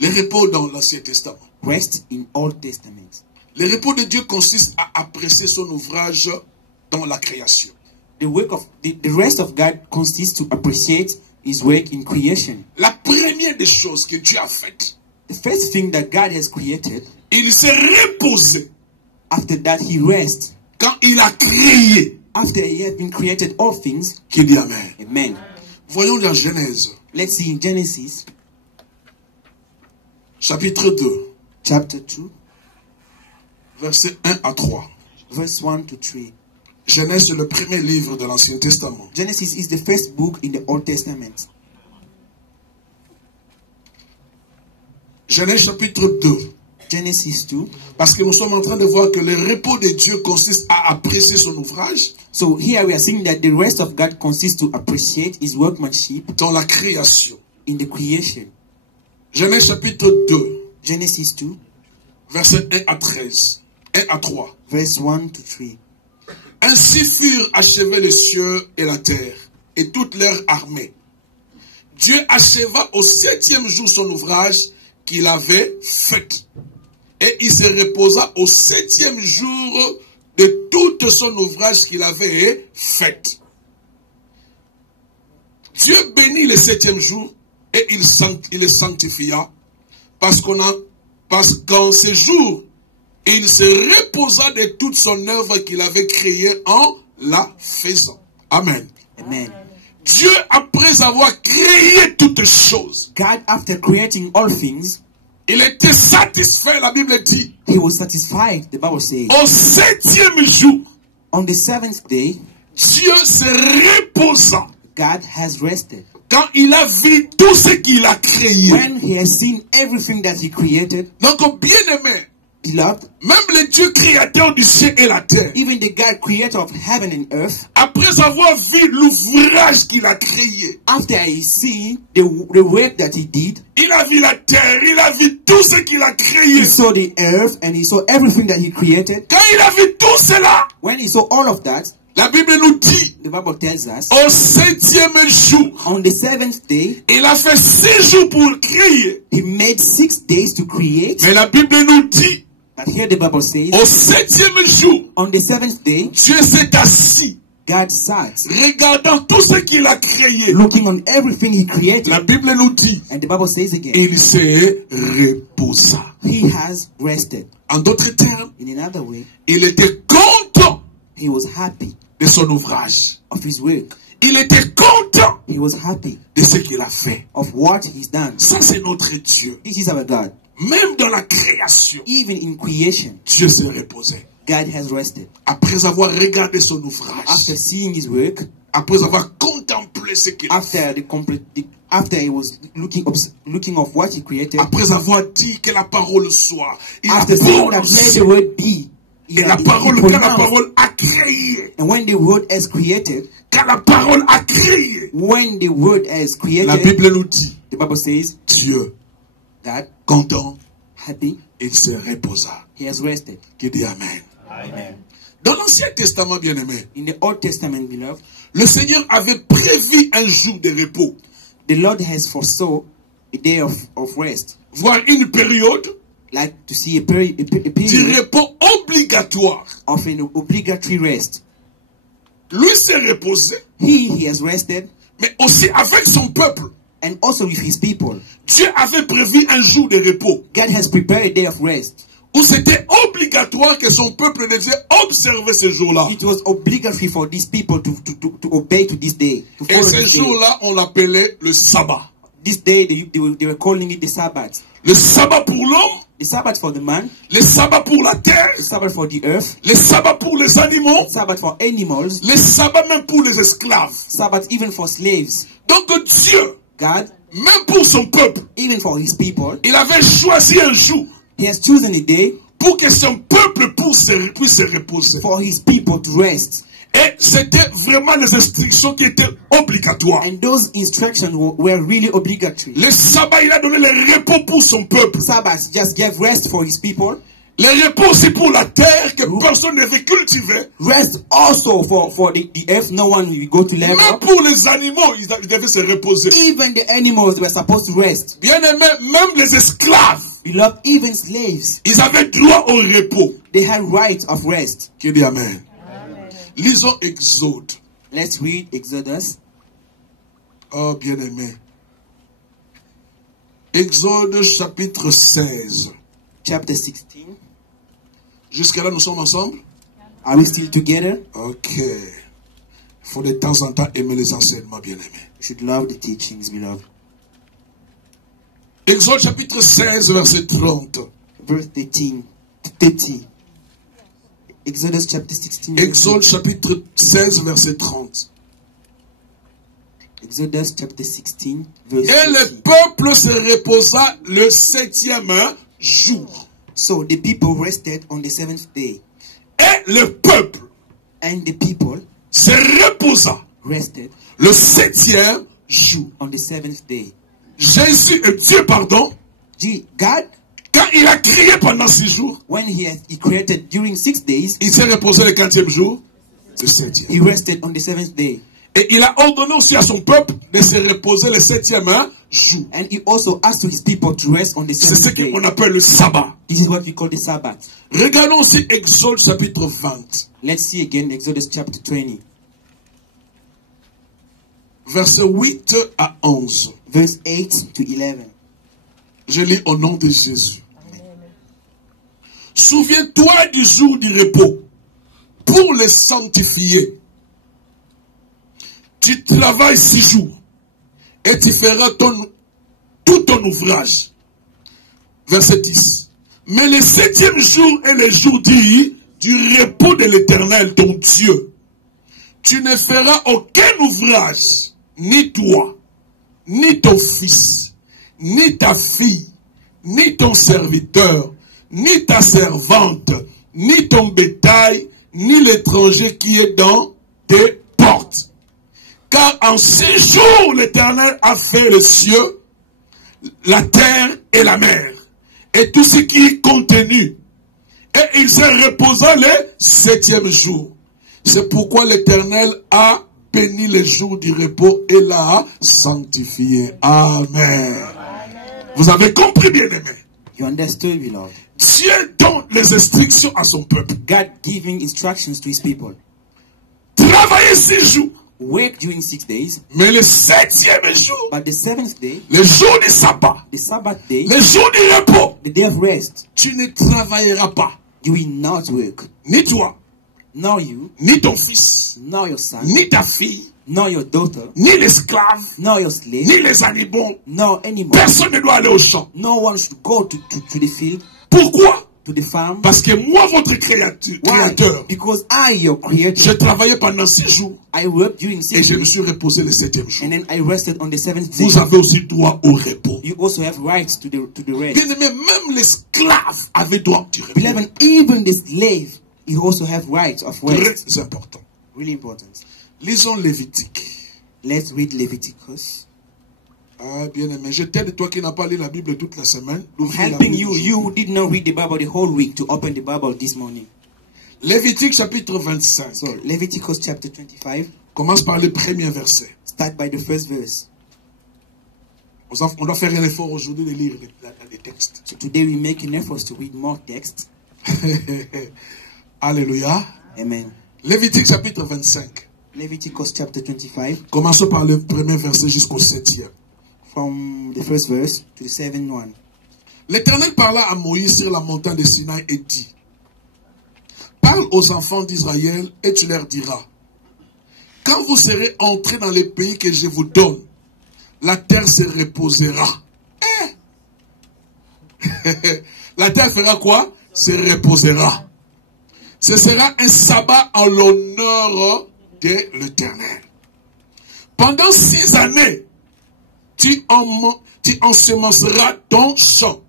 Le repos dans l'Ancien Testament. Rest in Old Testament. Le repos de Dieu consiste à apprécier son ouvrage dans la création. The rest of God consists to appreciate His work in creation. La première des choses que Dieu a faites, The first thing that God has created, il s'est reposé after that He rests. quand il a créé. After He had been created all things, Qui dit Amen. Amen. Voyons dans Genèse, Let's see in Genesis chapitre 2, chapter 2, versets 1 à 3. verse 1 to 3. Genèse, c'est le premier livre de l'Ancien Testament. Genesis is the first book in the Old Testament. Genèse chapitre 2. Genesis 2. Parce que nous sommes en train de voir que le repos de Dieu consiste à apprécier son ouvrage So here we are seeing that the rest of God consists to appreciate His workmanship dans la création. in the creation. Genèse chapitre 2, Genesis 2, versets 1 à 13. 1 à 3. verse 1 to 3. Ainsi furent achevés les cieux et la terre, et toute leur armée. Dieu acheva au 7e jour son ouvrage qu'il avait fait. Et il se reposa au 7e jour de tout son ouvrage qu'il avait fait. Dieu bénit le 7e jour et il le sanctifia parce qu'en ce jour, il se reposa de toute son œuvre qu'il avait créée en la faisant. Amen. Amen. Dieu, après avoir créé toutes choses, God, after creating all things, il était satisfait, la Bible dit. He was satisfied, the Bible says. Au 7e jour, On the seventh day, Dieu se reposa God has rested. quand il a vu tout ce qu'il a créé. When He has seen everything that He created, Donc, bien aimé, beloved, même le Dieu créateur du ciel et la terre, even the God creator of heaven and earth, après avoir vu l'ouvrage qu'il a créé, after He seen the work that He did, il a vu la terre, il a vu tout ce qu'il a créé. He saw the earth and He saw everything that He created. Quand il a vu tout cela, When He saw all of that, la Bible nous dit, the Bible tells us, au 7e jour, on the seventh day, il a fait 6 jours pour créer. He made 6 days to create. Mais la Bible nous dit, But here the Bible says, au 7e jour, on the seventh day, Dieu s'est assis, God sat, regardant tout ce qu'il a créé. looking on everything He created. La Bible nous dit, And the Bible says again, il se reposa. He has rested. En d'autres termes, In another way, il était content He was happy de son ouvrage. of His work. Il était content He was happy de ce qu'il a fait. of what He's done. Ça, c'est notre Dieu. This is our God. Même dans la création, Even in creation, Dieu se reposait. God has rested. Après avoir regardé son ouvrage, After seeing His work, après avoir contemplé ce qu'il a fait, after He was looking of what He created, après avoir dit que la parole soit, il a after saying that let prononcé. the word be, Et la he parole, quand la pronounced. parole a créé, And when the word has created, quand la parole a créé, when the word has la created, Bible nous dit, the Bible says Dieu, that content, happy, il se reposa. He has rested. Qui dit Amen. Amen. Dans l'Ancien Testament, bien-aimé, In the Old Testament, beloved, le Seigneur avait prévu un jour de repos, the Lord has foresaw a day of rest, voire une période like to see a period du repos obligatoire. of an obligatory rest. Lui s'est reposé, He has rested, mais aussi avec son peuple. and also with his people. Dieu avait prévu un jour de repos God has prepared a day of rest. où c'était obligatoire que son peuple devait observer ce jour-là. It was obligatory for these people to obey to this day. To Et follow ce this day. jour-là, on l'appelait le sabbat. This day, they were calling it the Sabbath. Le sabbat pour l'homme, The Sabbath for the man, le sabbat pour la terre, the Sabbath for the earth, le sabbat pour les animaux, the Sabbath for animals, le sabbat même pour les esclaves. Sabbath even for slaves. Donc Dieu, God, même pour son peuple, even for his people, il avait choisi un jour he has chosen a day pour que son peuple puisse se reposer. for his people to rest. Et c'était vraiment les instructions qui étaient obligatoires. And those instructions were really obligatory. Le sabbat, il a donné le repos pour son peuple. Sabbath just gave rest for his people. Le repos aussi pour la terre que personne ne veut cultiver. Rest also for the earth. No one will go to level. Même pour les animaux, ils devaient se reposer. Even the animals were supposed to rest. Bien aimé, même les esclaves, Beloved, even slaves, ils avaient droit au repos. they had right of rest. Qui dit Amen. Lisons Exode. Let's read Exodus Oh, bien aimé. Exode chapitre 16. chapter 16. Jusqu'à là, nous sommes ensemble? Are we still together? Ok. Il faut de temps en temps aimer les enseignements, bien aimés. We should love the teachings, beloved. Exode chapitre 16, verset 30. Verse 13 to 30. Exodus chapter 16. Exode chapitre 16, verset 30. Exodus chapter 16, verse Et le 30. peuple se reposa le 7e jour. So the people rested on the 7th day. Et le peuple And the people se reposa rested le 7e jour. on the 7th day. Dieu, God, quand il a crié pendant 6 jours, when he created during 6 days, il s'est reposé le 4e jour, le 7e. he rested on the 7th day. Et il a ordonné aussi à son peuple de se reposer le 7e jour. And he also asked his people to rest on the C'est ce 7th day. qu'on appelle le sabbat. This is what we call the Sabbath. Regardons aussi Exode chapitre 20, Let's see again Exodus chapter 20, versets 8 à 11. verse 8 to 11. Je lis au nom de Jésus. Souviens-toi du jour du repos pour le sanctifier. Tu travailles 6 jours et tu feras tout ton ouvrage. Verset 10. Mais le 7e jour est le jour dit du repos de l'Éternel, ton Dieu. Tu ne feras aucun ouvrage, ni toi, ni ton fils, ni ta fille, ni ton serviteur, ni ta servante, ni ton bétail, ni l'étranger qui est dans tes portes. Car en 6 jours, l'Éternel a fait les cieux, la terre et la mer, et tout ce qui est contenu. Et il se reposa le 7e jour. C'est pourquoi l'Éternel a béni les jours du repos et l'a sanctifié. Amen. Vous avez compris, bien-aimé? You understood, beloved? Dieu donne les instructions à son peuple. God giving instructions to his people. Travaillez 6 jours. Work during 6 days, Mais le 7e jour, but the 7th day, le jour du sabbat, the Sabbath day, le jour du repos, the day of rest, tu ne travailleras pas. you will not work. Ni toi, Nor you, ni ton fils, nor your son, ni ta fille, nor your daughter, ni l'esclave, nor your slave, ni les animaux. nor animal. Personne ne doit aller au champ. No one should go to the field, Pourquoi? to the farm. Parce que moi, votre Why? créateur, Because I, your creator, j'ai travaillé pendant 6 jours I worked during et 6 je me days, suis reposé le 7e jour. and then I rested on the 7th day. Vous avez aussi droit au repos. You also have rights to the rest. Bien aimé, même l'esclave avait droit du repos. Beloved, even the slave, he also have rights of rest. Très important. Really important. Lisons Lévitique. Let's read Leviticus Ah, bien aimé. Je t'aide, toi qui n'as pas lu la Bible toute la semaine. d'ouvrir la Helping Bible you, aujourd'hui. you who did not read the Bible the whole week, to open the Bible this morning. Lévitique chapitre 25. So, Leviticus chapter 25, Commence par le premier verset. start by the first verse. On doit faire un effort aujourd'hui de lire les textes. So today we make an effort to read more text. Alléluia. Amen. Lévitique chapitre 25. Leviticus chapter 25, Commençons par le premier verset jusqu'au 7e. from the first verse to the 7th one. L'Éternel parla à Moïse sur la montagne de Sinaï et dit: Parle aux enfants d'Israël et tu leur diras: Quand vous serez entrés dans les pays que je vous donne, la terre se reposera. La terre fera quoi? Se reposera. Ce sera un sabbat en l'honneur de l'Éternel. Pendant 6 années, tu ensemenceras ton champ.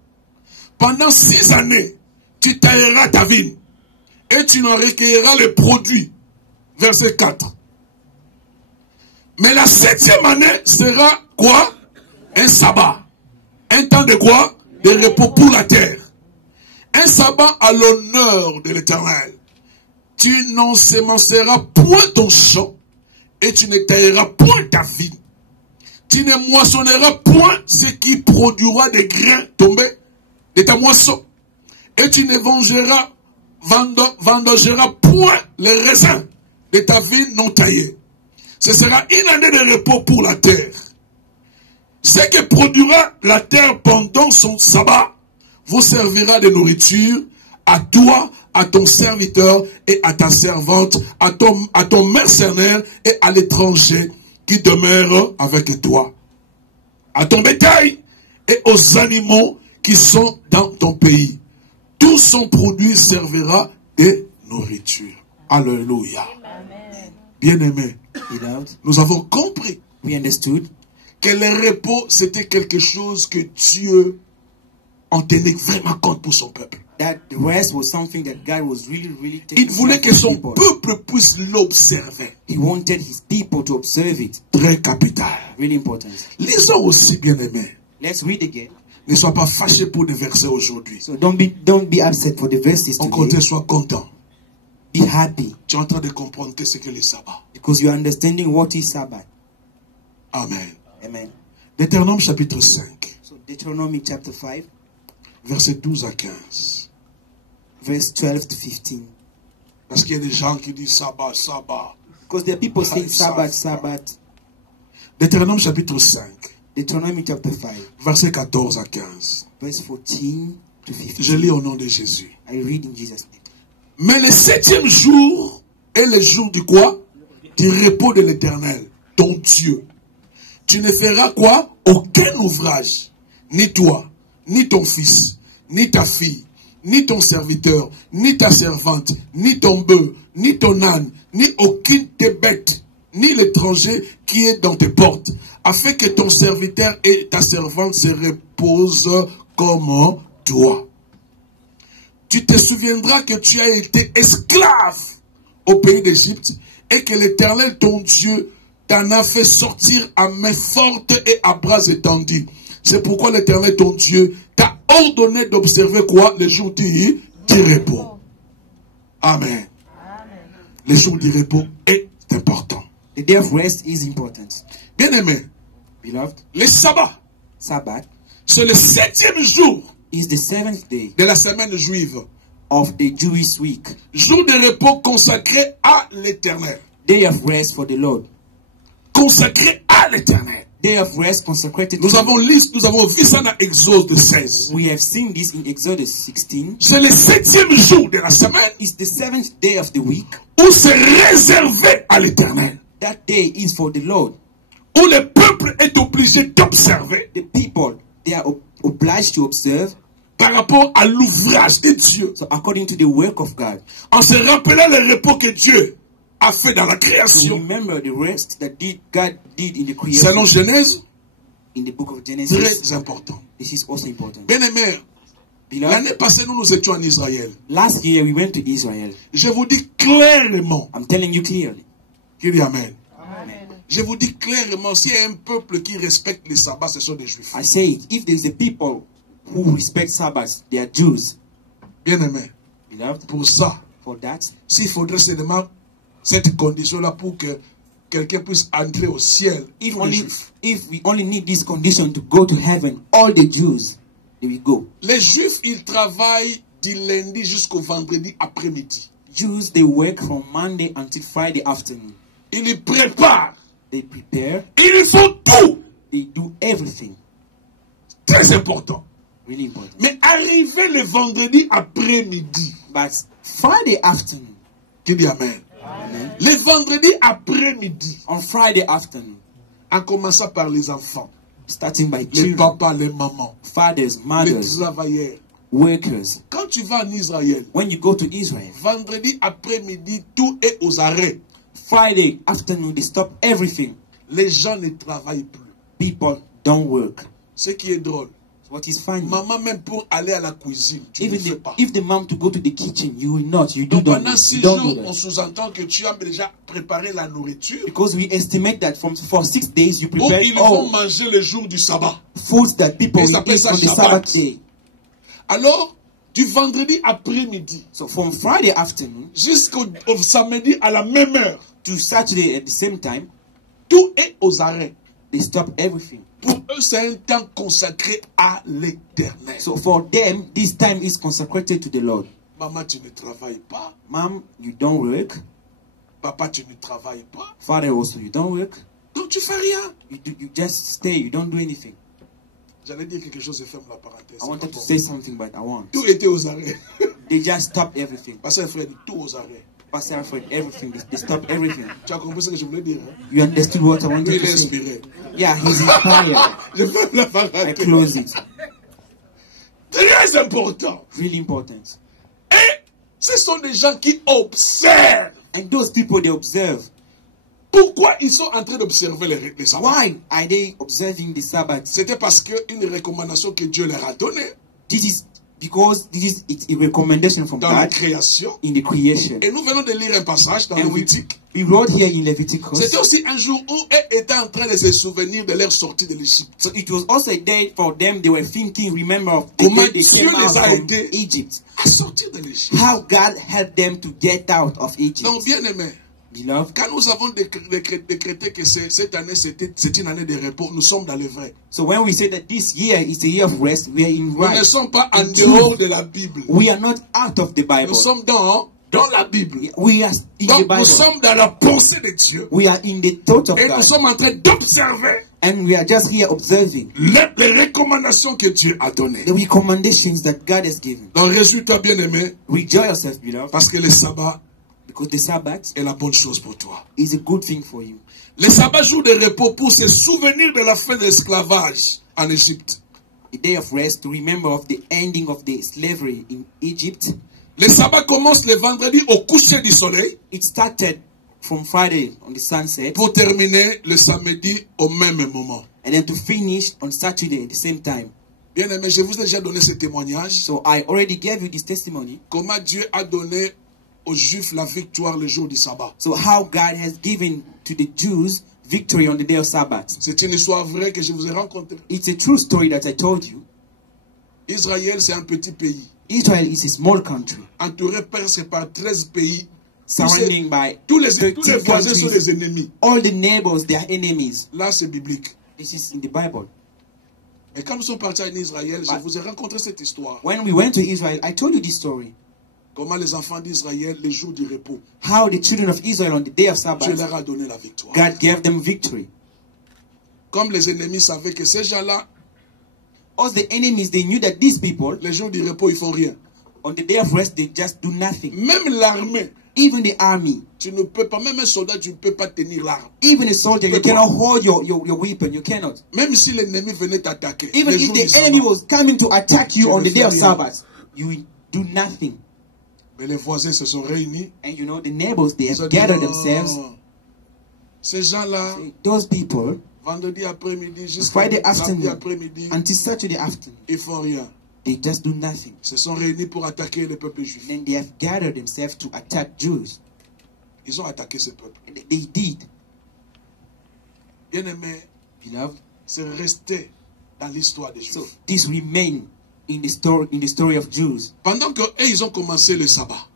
Pendant 6 années, tu tailleras ta vigne et tu en recueilleras les produits. Verset 4. Mais la 7e année sera quoi? Un sabbat. Un temps de quoi? De repos pour la terre. Un sabbat à l'honneur de l'Éternel. Tu n'ensemenceras point ton champ et tu ne tailleras point ta vigne. Tu ne moissonneras point ce qui produira des grains tombés de ta moisson. Et tu ne vendangeras point les raisins de ta vigne non taillée. Ce sera une année de repos pour la terre. Ce que produira la terre pendant son sabbat vous servira de nourriture à toi, à ton serviteur et à ta servante, à ton mercenaire et à l'étranger qui demeure avec toi, à ton bétail et aux animaux qui sont dans ton pays. Tout son produit servira de nourriture. Alléluia. Bien-aimés, Beloved, nous avons compris we understood que le repos, c'était quelque chose que Dieu en tenait vraiment compte pour son peuple. that the rest was something that God was really taking Il voulait que care of son people. peuple puisse l'observer. He wanted his people to observe it. Très capital. Really important. Lisons aussi, bien-aimés. Let's read again. Ne sois pas fâché pour des versets aujourd'hui. So don't be upset for the verses Au today. contraire, sois content. Be happy Tu es en train de comprendre que c'est que le sabbat. because you are understanding what is Sabbath. Amen. Amen. Deutéronome chapitre 5, So Deuteronomy chapter 5, versets 12 à 15. verse 12 to 15. Parce qu'il y a des gens qui disent sabbat, sabbat. Because there are people saying Sabbath. Sabbath. Deutéronome chapitre 5, Deuteronomy chapter 5, versets 14 à 15. verse 14 to 15. Je lis au nom de Jésus. I read in Jesus' name. Mais le 7e jour est le jour du quoi? Du repos de l'Éternel, ton Dieu. Tu ne feras quoi? Aucun ouvrage. Ni toi, ni ton fils, ni ta fille, ni ton serviteur, ni ta servante, ni ton bœuf, ni ton âne, ni aucune de tes bêtes, ni l'étranger qui est dans tes portes, afin que ton serviteur et ta servante se reposent comme toi. Tu te souviendras que tu as été esclave au pays d'Égypte et que l'Éternel, ton Dieu, t'en a fait sortir à main forte et à bras étendus. C'est pourquoi l'Éternel, ton Dieu, t'a ordonné d'observer quoi? Le jour du repos. Amen. Le jour du repos est important. The day of rest is important. Bien aimé, Beloved, le sabbat, Sabbath c'est le 7e jour is the 7th day de la semaine juive. of the Jewish week. Jour de repos consacré à l'Éternel. Day of rest for the Lord. Consacré à l'Éternel. Day of rest consecrated Nous to avons vu ça dans Exode 16. We have seen this in Exodus 16. C'est le 7e jour de la semaine It's the 7th day of the week. où c'est réservé à l'Éternel. That day is for the Lord. Où le peuple est obligé d'observer The people, they are obliged to observe. par rapport à l'ouvrage de Dieu. So according to the work of God. En se rappelant le repos que Dieu a fait dans la To création. remember the rest that God did in the Selon creation. Genèse, In the book of Genesis. très important. This is also important. Bien aimé, Beloved, l'année passée, nous étions en Israël. last year we went to Israel. Je vous dis clairement I'm telling you clearly. qu'il y a Amen. Je vous dis clairement, s'il y a un peuple qui respecte les sabbats, ce sont des juifs. I say it. If there is a people who respect Sabbath, they are Jews. Bien aimé. Beloved, Pour ça, for that, s'il faudrait seulement cette condition-là pour que quelqu'un puisse entrer au ciel, if tous les only juifs. if we only need this condition to go to heaven, all the Jews, they will go. Les juifs, ils travaillent du lundi jusqu'au vendredi après-midi. Jews, they work from Monday until Friday afternoon. Ils y préparent. They prepare, Ils font tout. they do everything. Très important. Really important. Mais arriver le vendredi après-midi, But Friday afternoon, qui dit Amen. amen, Le vendredi après-midi, on Friday afternoon, en commençant par les enfants, starting by les children, papas, les mamans, fathers, les mothers, travailleurs. workers. Quand tu vas en Israël, When you go to Israel, vendredi après-midi, tout est aux arrêts. Friday afternoon, they stop everything. Les gens ne travaillent plus. People don't work. Ce qui est drôle, What is funny? maman, même pour aller à la cuisine, tu ne Even fais pas. if the mom to go to the kitchen, you will not. You Donc don't. pendant 6 You don't jours, do on that. sous-entend que tu as déjà préparé la nourriture. Because we estimate that for 6 days you Ou prepare ils vont all manger le jour du sabbat. foods that people Ils will appellent eat ça on the Shabbat. Sabbath day. Alors, du vendredi après-midi So from Friday afternoon jusqu'au au samedi à la même heure, to Saturday at the same time, tout est aux arrêts. they stop everything. Pour eux, c'est un temps consacré à l'éternel. So for them, this time is consecrated to the Lord. Maman, tu ne travailles pas. Mom, you don't work. Papa, tu ne travailles pas. Father, also, you don't work. Donc tu fais rien. You just stay. You don't do anything. J'allais dire quelque chose et ferme la parenthèse. I wanted to say something, but I won't. Tout était aux arrêts. They just stop everything. Pasteur Fred, tout aux arrêts. Pastor Alfred, everything. They stop everything. Tu as compris ce que je voulais dire, hein? You understood what I Lui, wanted il to est say? inspiré. Yeah, he's inspired. Je ferme la I parenthèse. close it. Très important. Really important. Et ce sont des gens qui observent. And those people, they observe. Pourquoi ils sont en train d'observer les sabbats? Why are they observing the Sabbath? C'était parce qu'une recommandation que Dieu leur a donnée This is because it's a recommendation from dans la God création. in the creation. Et nous venons de lire un passage dans And Lévitique. we wrote here in Leviticus. C'était aussi un jour où ils étaient en train de se souvenir de leur sortie de l'Égypte. So it was also a day for them. They were thinking, remember, of the Comment day they Dieu came les out a from aidés Egypt. à sortir de l'Égypte. How God helped them to get out of Egypt. Donc, bien aimé, Beloved, quand nous avons décrété que cette année c'est une année de repos, nous sommes dans le vrai. so when we say that this year is a year of rest, we are in Nous ne right. sommes pas en dehors de la Bible. We are not out of the Bible. Nous sommes dans la Bible. We are in the Donc, nous Bible. sommes dans la pensée de Dieu. We are in the thought of Et nous God. sommes en train d'observer And we are just here observing les recommandations que Dieu a données. the recommendations that God has given. Donc, résultat bien aimé, Rejoice yourself, beloved, parce que le sabbat because the Sabbath est la bonne chose pour toi. is a good thing for you. Le sabbat, jour de repos, pour se souvenir de la fin de l'esclavage en Égypte. A day of rest to remember of the ending of the slavery in Egypt. Le sabbat commence le vendredi au coucher du soleil It started from Friday on the sunset pour terminer le samedi au même moment. and then to finish on Saturday at the same time. Bien aimé, je vous ai déjà donné ce témoignage. So I already gave you this testimony. Comment Dieu a donné aux Juifs la victoire le jour du sabbat. So how God has given to the Jews victory on the day of Sabbath. C'est une histoire vraie que je vous ai rencontrée. It's a true story that I told you. Israël, c'est un petit pays, Israel is a small country entouré presque par 13 pays. surrounding by Tous les 13 voisins sont countries. des ennemis. All the neighbors, they are enemies. Là, c'est biblique. This is in the Bible. Et quand nous sommes partis en Israël, je vous ai rencontré cette histoire. When we went to Israel, I told you this story. Comment les enfants d'Israël, les jours du repos, How the children of Israel on the day of Dieu Sabbath, leur a donné la victoire. God gave them victory. Comme les ennemis savaient que ces gens-là, All the enemies, they knew that these people, les jours du repos, ils font rien. on the day of rest, they just do nothing. Même l'armée, Even the army, tu ne peux pas, même un soldat, tu ne peux pas tenir l'arme. even a soldier, you cannot hold your weapon. You cannot. Même si l'ennemi venait t'attaquer. Even les if jours du the sabbat. enemy was coming to attack you Tu on ne the day fais of rien. Sabbath, you will do nothing. Mais les voisins se sont réunis. And you know, the neighbors, they Ils ont have dit, gathered non, themselves. ces gens-là, Those people, vendredi après-midi jusqu'à Friday samedi afternoon après-midi, until Saturday afternoon, ils font rien. they just do nothing. Ils se sont réunis pour attaquer le peuple juif. And then they have gathered themselves to attack Jews. Ils ont attaqué ce peuple. And they did. Bien-aimé, Beloved, c'est resté dans l'histoire des so Juifs. this remain in the story of Jews. Pendant qu'eux, ils ont commencé le sabbat,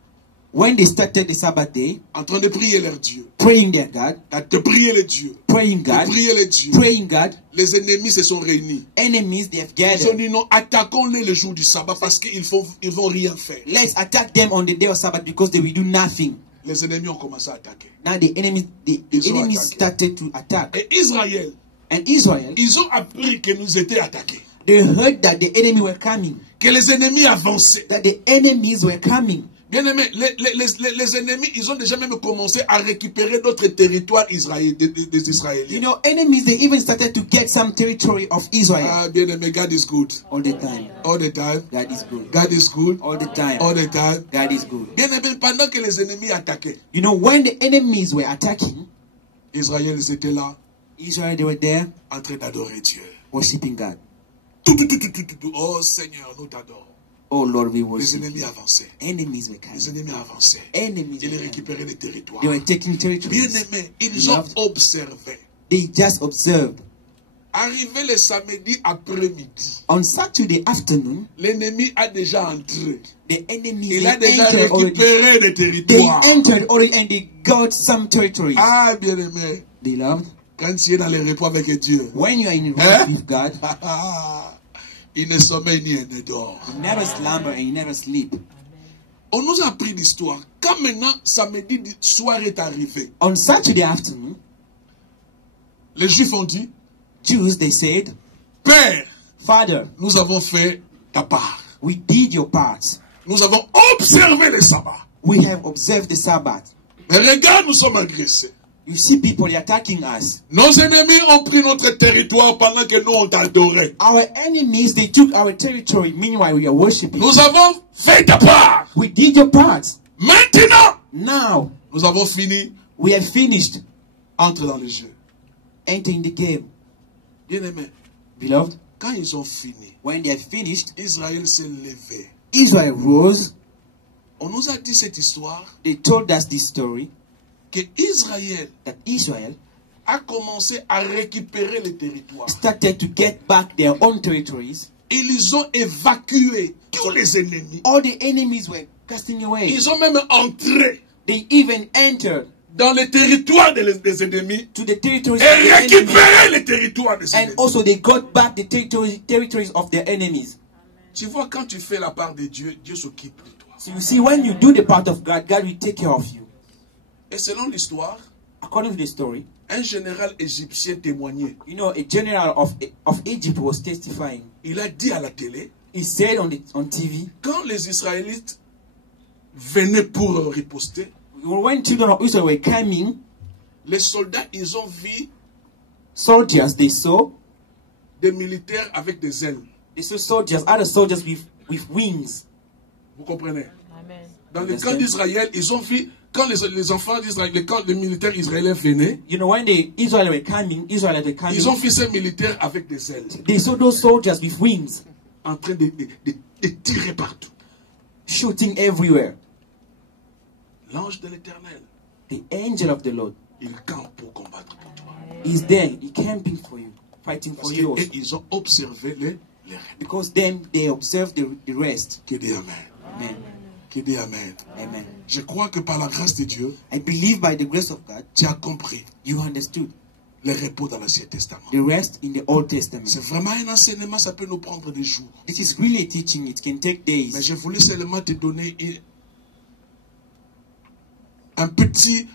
When they started the Sabbath day, en train de prier leur Dieu, praying their God, de prier le Dieu, praying de God, prier le Dieu, praying God, les ennemis se sont réunis. enemies they have Ils ont gathered. dit non, attaquons-les le jour du sabbat parce qu'ils vont rien faire. Let's attack them on the day of Sabbath because they will do nothing. Les ennemis ont commencé à attaquer. Now the enemies Ils ont enemies attaqué. started to attack. Et Israël, And Israel, ils ont appris que nous étions attaqués, they heard that the enemy were coming, que les ennemis avançaient. that the enemies were coming. Bien aimé, les ennemis, ils ont déjà même commencé à récupérer d'autres territoires des You Israéliens. know, enemies, they even started to get some territory of Israel. Ah, bien aimé, God is good. All the time. All the time. God is good. God is good. All the time. All the time. God is good. Bien aimé, pendant que les ennemis attaquaient, You know, when the enemies were attacking, Israël, ils étaient là, Israel, they were there en train d'adorer Dieu. worshiping God. Oh Seigneur, nous t'adorons. Oh Lord, we Les worship ennemis you. avançaient. Enemies were Les coming. ennemis avançaient. Enemies Ils were coming. récupéraient les territoires. They were taking Bien territories. aimé, ils ont Beloved. observé. They just observed. Arrivé le samedi après-midi, On Saturday afternoon, l'ennemi a déjà entré. the enemies Il they a déjà entered already. récupéré des They territoires. entered already and they got some territories. Ah, bien aimé, Beloved, quand tu es dans les repos avec Dieu, when you are in Hein? rest with God, il ne sommeille ni il ne dort. you never slumber and you never sleep. On nous a appris l'histoire. Quand maintenant samedi soir est arrivé, On Saturday afternoon, les Juifs ont dit, Jews, they said, Père, Father, nous avons fait ta part. we did your part. Nous avons observé le sabbat. We have observed the Sabbath. Mais regarde, nous sommes agressés. You see people attacking us. Nos ennemis ont pris notre territoire pendant que nous on t'adorait. Our enemies, they took our territory. Meanwhile, we are worshiping. Nous avons fait ta part. We did your part. Maintenant, Now, nous avons fini. we have finished. Entre dans le jeu. Enter in the game. Bien aimé, Beloved, quand ils ont fini, when they had finished, Israël s'est levé. Israel rose. On nous a dit cette histoire They told us this story que Israël that Israel a commencé à récupérer les territoires. started to get back their own territories. Ils ont évacué tous les ennemis. All the enemies were casting away. Ils ont même entré They even entered dans les territoires des ennemis to the territories et of the enemies. récupéré les territoires des And ennemis. also they got back the territories of their enemies. Tu vois, quand tu fais la part de Dieu, Dieu s'occupe de toi. So you see, when you do the part of God, God will take care of you. Et selon l'histoire, According to the story, un général égyptien témoignait. you know, a general of Egypt was testifying. Il a dit à la télé, He said on TV, quand les Israélites venaient pour riposter, when children of Israel were coming, les soldats, ils ont vu soldiers, they saw militaires avec des ailes. soldiers, other soldiers with wings. Vous comprenez? Amen. Dans le Yes, camp sir. d'Israël, ils ont vu, quand les enfants d'Israël, les militaires israéliens venaient, You know, when the Israelites were coming, ils ont vu ces militaires avec des ailes, they saw those soldiers with wings en train de tirer partout. shooting everywhere. L'ange de l'Éternel, The angel of the Lord il campe pour combattre pour toi. is there, he camping for you, fighting Parce for you. also. qu'ils ont observé les règles. Because then they observe the rest. Qui dit Amen? Amen. Qui dit Amen? Amen. Je crois que par la grâce de Dieu, I believe by the grace of God, tu as compris you understood le repos dans l'Ancien Testament. the rest in the Old Testament. C'est vraiment un enseignement, ça peut nous prendre des jours. This is really a teaching. It can take Mais days. je voulais seulement te donner un petit,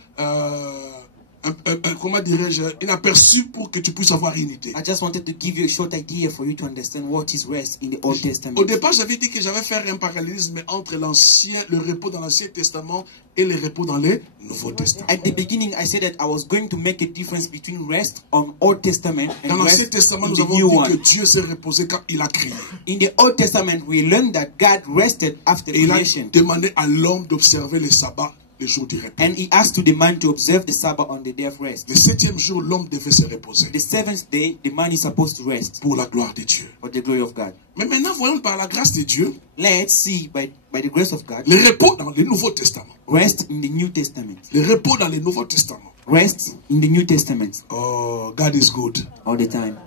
comment dirais-je, un aperçu pour que tu puisses avoir une idée. I just wanted to give you a short idea for you to understand what is rest in the Old Au Testament. départ, j'avais dit que j'avais faire un parallélisme entre le repos dans l'Ancien Testament et le repos dans le Nouveau Testament. At the beginning, I said that I was going to make a difference between rest on Old Testament Dans and l'Ancien rest Testament, in nous the avons new dit one. que Dieu s'est reposé quand il a créé. In the Old Testament, we learned that God rested after Et il a creation. demandé à l'homme d'observer le sabbat, le jour du repos. And he asked to the man to observe the Sabbath on the day of rest. Le 7e jour, l'homme devait se reposer The seventh day, the man is supposed to rest pour la gloire de Dieu. for the glory of God. Mais maintenant, voyons par la grâce de Dieu, Let's see by the grace of God, le repos dans le Nouveau Testament. rest in the New Testament. Le repos dans le Nouveau Testament. Rest in the New Testament Oh, God is good. all the time.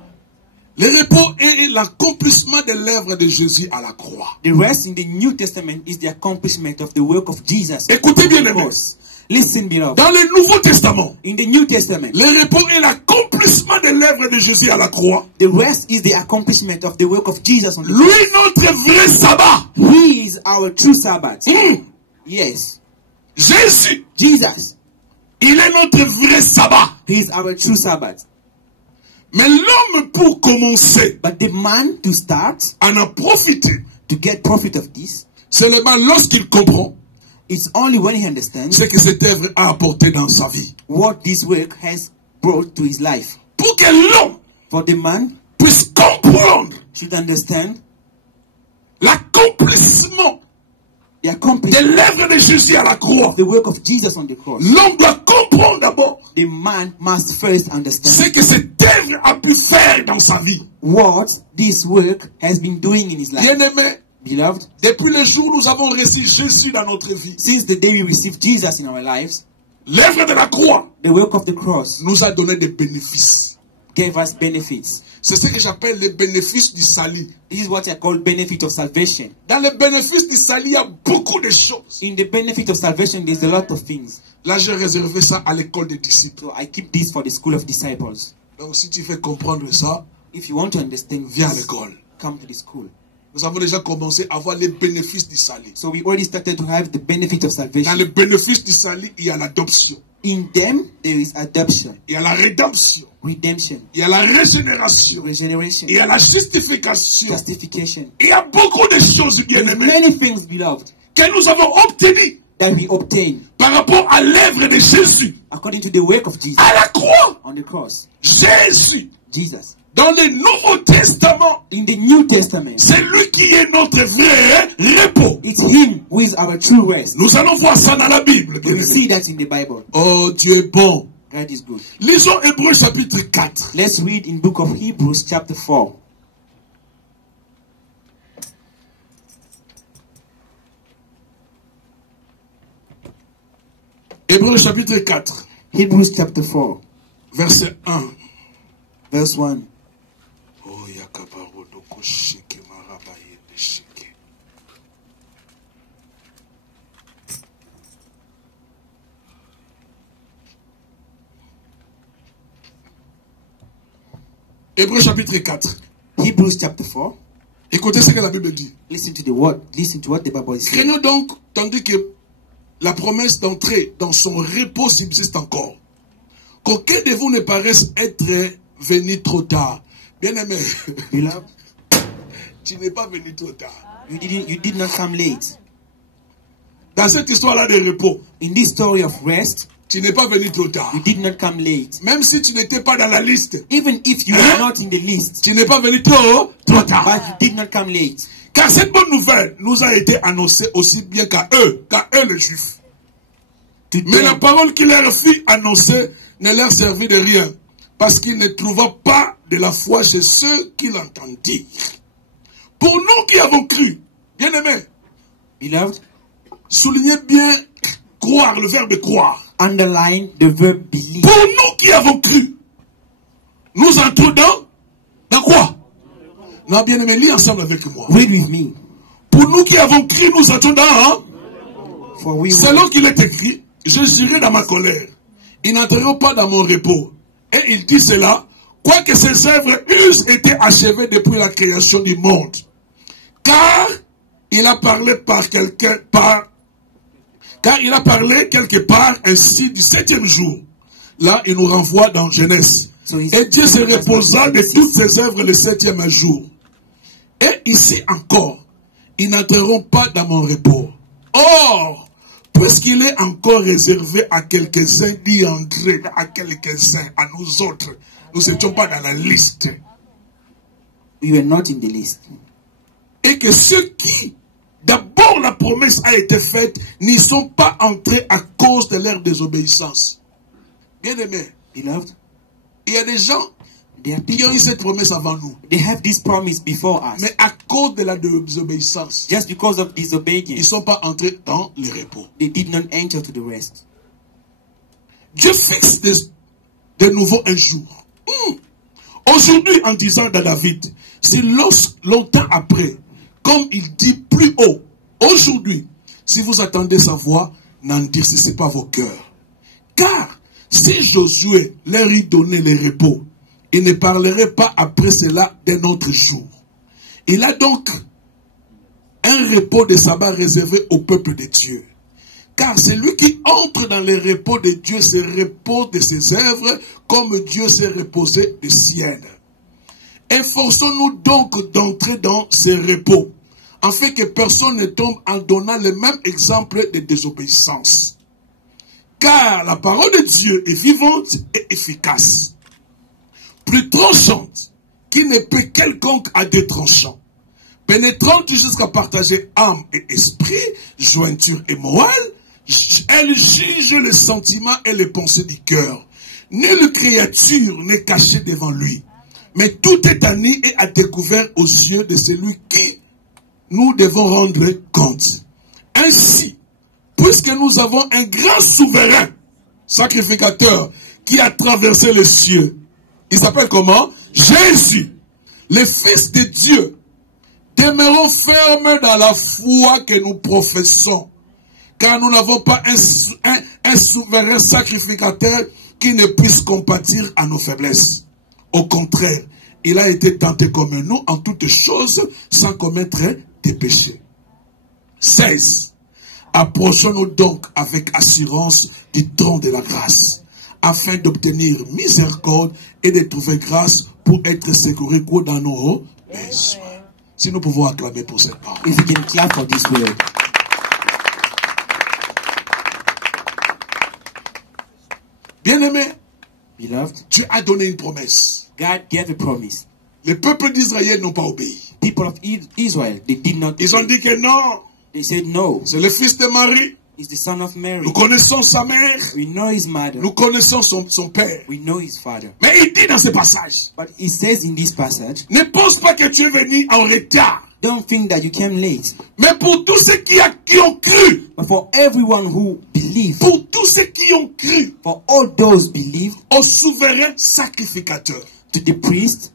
Le repos est l'accomplissement de l'œuvre de Jésus à la croix. The rest in the New Testament is the accomplishment of the work of Jesus. Écoutez bien les Cross. Listen, beloved. Dans le Nouveau Testament, In the New Testament, le repos est l'accomplissement de l'œuvre de Jésus à la croix. the rest is the accomplishment of the work of Jesus on the Lui, cross. notre vrai sabbat. He is our true Sabbath. Yes. Jésus, Jesus. il est notre vrai sabbat. He is our true Sabbath. Mais l'homme, pour commencer But the man to start, à en profiter, to get profit of this, seulement lorsqu'il comprend it's only when he understands ce que cette œuvre a apporté dans sa vie. what this work has brought to his life. Pour que l'homme For the man puisse comprendre should understand l'accomplissement the de accomplishment l'œuvre de Jésus à la croix. of the work of Jesus on the cross. L'homme doit comprendre d'abord The man must first understand ce que cette œuvre a pu faire dans sa vie. what this work has been doing in his life. Bien-aimé, Beloved, depuis le jour où nous avons reçu Jésus dans notre vie, since the day we received Jesus in our lives, l'œuvre de la croix the work of the cross nous a donné des bénéfices. gave us benefits. C'est ce que j'appelle les bénéfices du salut. This is what I call benefit of salvation. Dans les bénéfices du salut, il y a beaucoup de choses. In the benefit of salvation, there's a lot of things. Là, j'ai réservé ça à l'école des disciples. So I keep this for the school of disciples. Donc, si tu veux comprendre ça, If you want to understand viens à this, l'école. come to the school. Nous avons déjà commencé à voir les bénéfices du salut. So we already started to have the benefit of Dans salvation. les bénéfices du salut, il y a l'adoption, In them, there is adoption, il y a la rédemption, redemption, il y a la régénération, regeneration, il y a la justification. justification. Il y a beaucoup de choses, There's bien-aimés, many things, beloved, que nous avons obtenues that we obtain par rapport à l'œuvre de Jésus according to the work of Jesus à la croix. on the cross. Jésus, Jesus. dans le Nouveau Testament, In the New Testament, c'est lui qui est notre vrai repos. it's Him who is our true rest. Nous allons voir ça dans la Bible. We bien-aimés. see that in the Bible. Oh, Dieu est bon. God is good. Lisons Hébreux chapitre 4. Let's read in book of Hebrews chapter 4. Hébreux chapitre 4, Hebrews chapter 4, verset 1. verse 1. Oh, yakabaro doko shike marabaye de shike. Hébreux chapitre 4. Hebrews chapter 4. Écoutez ce que la Bible dit. Listen to the word. Listen to what the Bible is saying. Craignons donc, tandis que la promesse d'entrer dans son repos subsiste encore, qu'aucun de vous ne paraisse être venu trop tard. Bien-aimé, Beloved, tu n'es pas venu trop tard. you did not come late. Dans cette histoire-là de repos, In this story of rest, tu n'es pas venu trop tard. you did not come late. Même si tu n'étais pas dans la liste, Even if you were not in the list, tu n'es pas venu trop tard. but you did not come late. Car cette bonne nouvelle nous a été annoncée aussi bien qu'à eux les Juifs. To Mais la them, parole qui leur fut annoncée ne leur servit de rien, parce qu'ils ne trouvaient pas de la foi chez ceux qui l'entendirent. Pour nous qui avons cru, bien aimés, beloved, soulignez bien croire, le verbe croire. underline the verb believe. Pour nous qui avons cru, nous entrons dans quoi? Non, bien aimé, lis ensemble avec moi. Read with me. Pour nous qui avons cru, nous entrons dans... For we Selon qu'il est écrit, je jurai dans ma colère, ils n'entreront pas dans mon repos. Et il dit cela, quoique ses œuvres eussent été achevées depuis la création du monde. Car il a parlé quelque part ainsi du 7e jour. Là, il nous renvoie dans Genèse. Et Dieu se reposa de toutes ses œuvres le 7e jour. Et ici encore, ils n'entreront pas dans mon repos. Or, puisqu'il est encore réservé à quelques-uns d'y entrer, à quelques-uns, à nous autres, nous n'étions pas dans la liste. we were not in the list. Et que ceux qui, d'abord la promesse a été faite, n'y sont pas entrés à cause de leur désobéissance. Bien aimé, Beloved, il y a des gens there are qui ont people, eu cette promesse avant nous. they have this promise before us. Mais à cause de la désobéissance, Just because of ils ne disobedience, sont pas entrés dans le repos. they did not enter to the rest. Dieu fixe de nouveau un jour. Aujourd'hui, en disant à David, si longtemps après, comme il dit plus haut, aujourd'hui, si vous attendez sa voix, n'endurcissez pas vos cœurs. Car si Josué leur y donnait le repos, il ne parlerait pas après cela d'un autre jour. Il a donc un repos de sabbat réservé au peuple de Dieu. Car celui qui entre dans le repos de Dieu se repose de ses œuvres comme Dieu s'est reposé des siennes. Efforçons-nous donc d'entrer dans ce repos, afin que personne ne tombe en donnant le même exemple de désobéissance. Car la parole de Dieu est vivante et efficace, plus tranchante, qui ne peut quelconque à deux tranchants, pénétrante jusqu'à partager âme et esprit, jointure et morale. Elle juge les sentiments et les pensées du cœur. Nulle créature n'est cachée devant lui, mais tout est admis et à découvert aux yeux de celui qui nous devons rendre compte. Ainsi, puisque nous avons un grand souverain, sacrificateur, qui a traversé les cieux, il s'appelle comment? Jésus, le Fils de Dieu. Demeurons fermes dans la foi que nous professons, car nous n'avons pas un souverain sacrificateur qui ne puisse compatir à nos faiblesses. Au contraire, il a été tenté comme nous en toutes choses, sans commettre des péchés. 16. Approchons-nous donc avec assurance du trône de la grâce, afin d'obtenir miséricorde et de trouver grâce pour être secourus dans nos besoins. Si nous pouvons acclamer pour cette parole. If you can clap for this word. Bien-aimé, Beloved, Dieu a donné une promesse. God gave a promise. Les peuples d'Israël n'ont pas obéi. People of Israel, they did not. Ils ont dit que non, They said no. c'est le fils de Marie. He's the son of Mary. Nous connaissons sa mère. We know his mother. Nous connaissons son père. We know his father. Mais il dit dans ce passage, But it says in this passage, ne pense pas que tu es venu en retard. don't think that you came late. Mais pour tous ceux qui ont cru, But for everyone who believed, pour tous ceux qui ont cru for all those believed, au souverain sacrificateur, to the priest,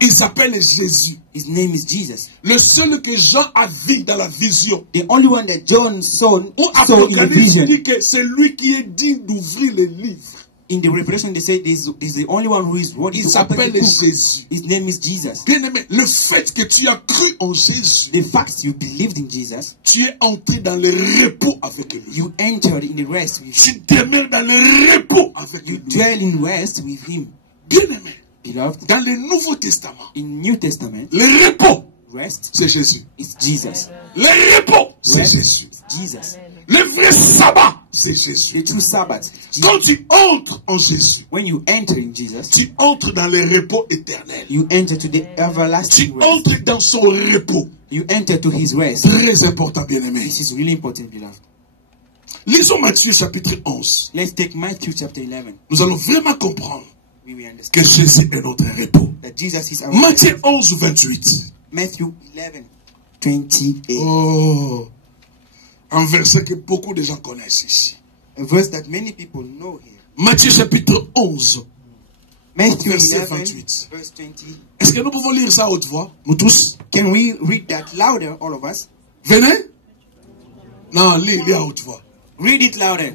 il s'appelle Jésus. his name is Jesus. Le seul que Jean a vu dans la vision. The only one that John saw Où in the Apocalypse vision. dit que c'est lui qui est digne d'ouvrir les livres. In the Revelation, they say this is the only one who is worthy Il to open s'appelle the book. Jésus. His name is Jesus. Bien-aimé, le fait que tu as cru en Jésus, The fact you believed in Jesus, tu es entré dans le repos avec lui. you entered in the rest with him. Tu demeures dans le repos avec You lui. dwell in rest with him. Bien-aimé, Beloved, dans le Nouveau Testament, in New Testament, le repos, rest c'est Jésus. is Jesus. Le repos, c'est Rest Jésus. is Jesus. Le vrai sabbat, c'est Jésus. The true Sabbath is Jesus. Quand tu entres en Jésus, When you enter in Jesus, tu entres dans le repos éternel. you enter to the Tu everlasting rest. entres dans son repos. You enter to his rest. Très important, bien-aimé. This is really important, beloved. Lisons Matthieu chapitre 11. Let's take Matthew chapter 11. Nous allons vraiment comprendre We will understand que Jésus est notre repos. that Jesus is our Matthieu rest. 11, 28. Matthew 11, 28. Oh, un verset que beaucoup de gens connaissent ici. A verse that many people know here. Matthieu chapitre 11, Matthew Verset 11, 28. verse 20. Est-ce que nous pouvons lire ça à haute voix, nous tous? Can we read that louder, all of us? Venez. Non, lis à haute voix. Read it louder.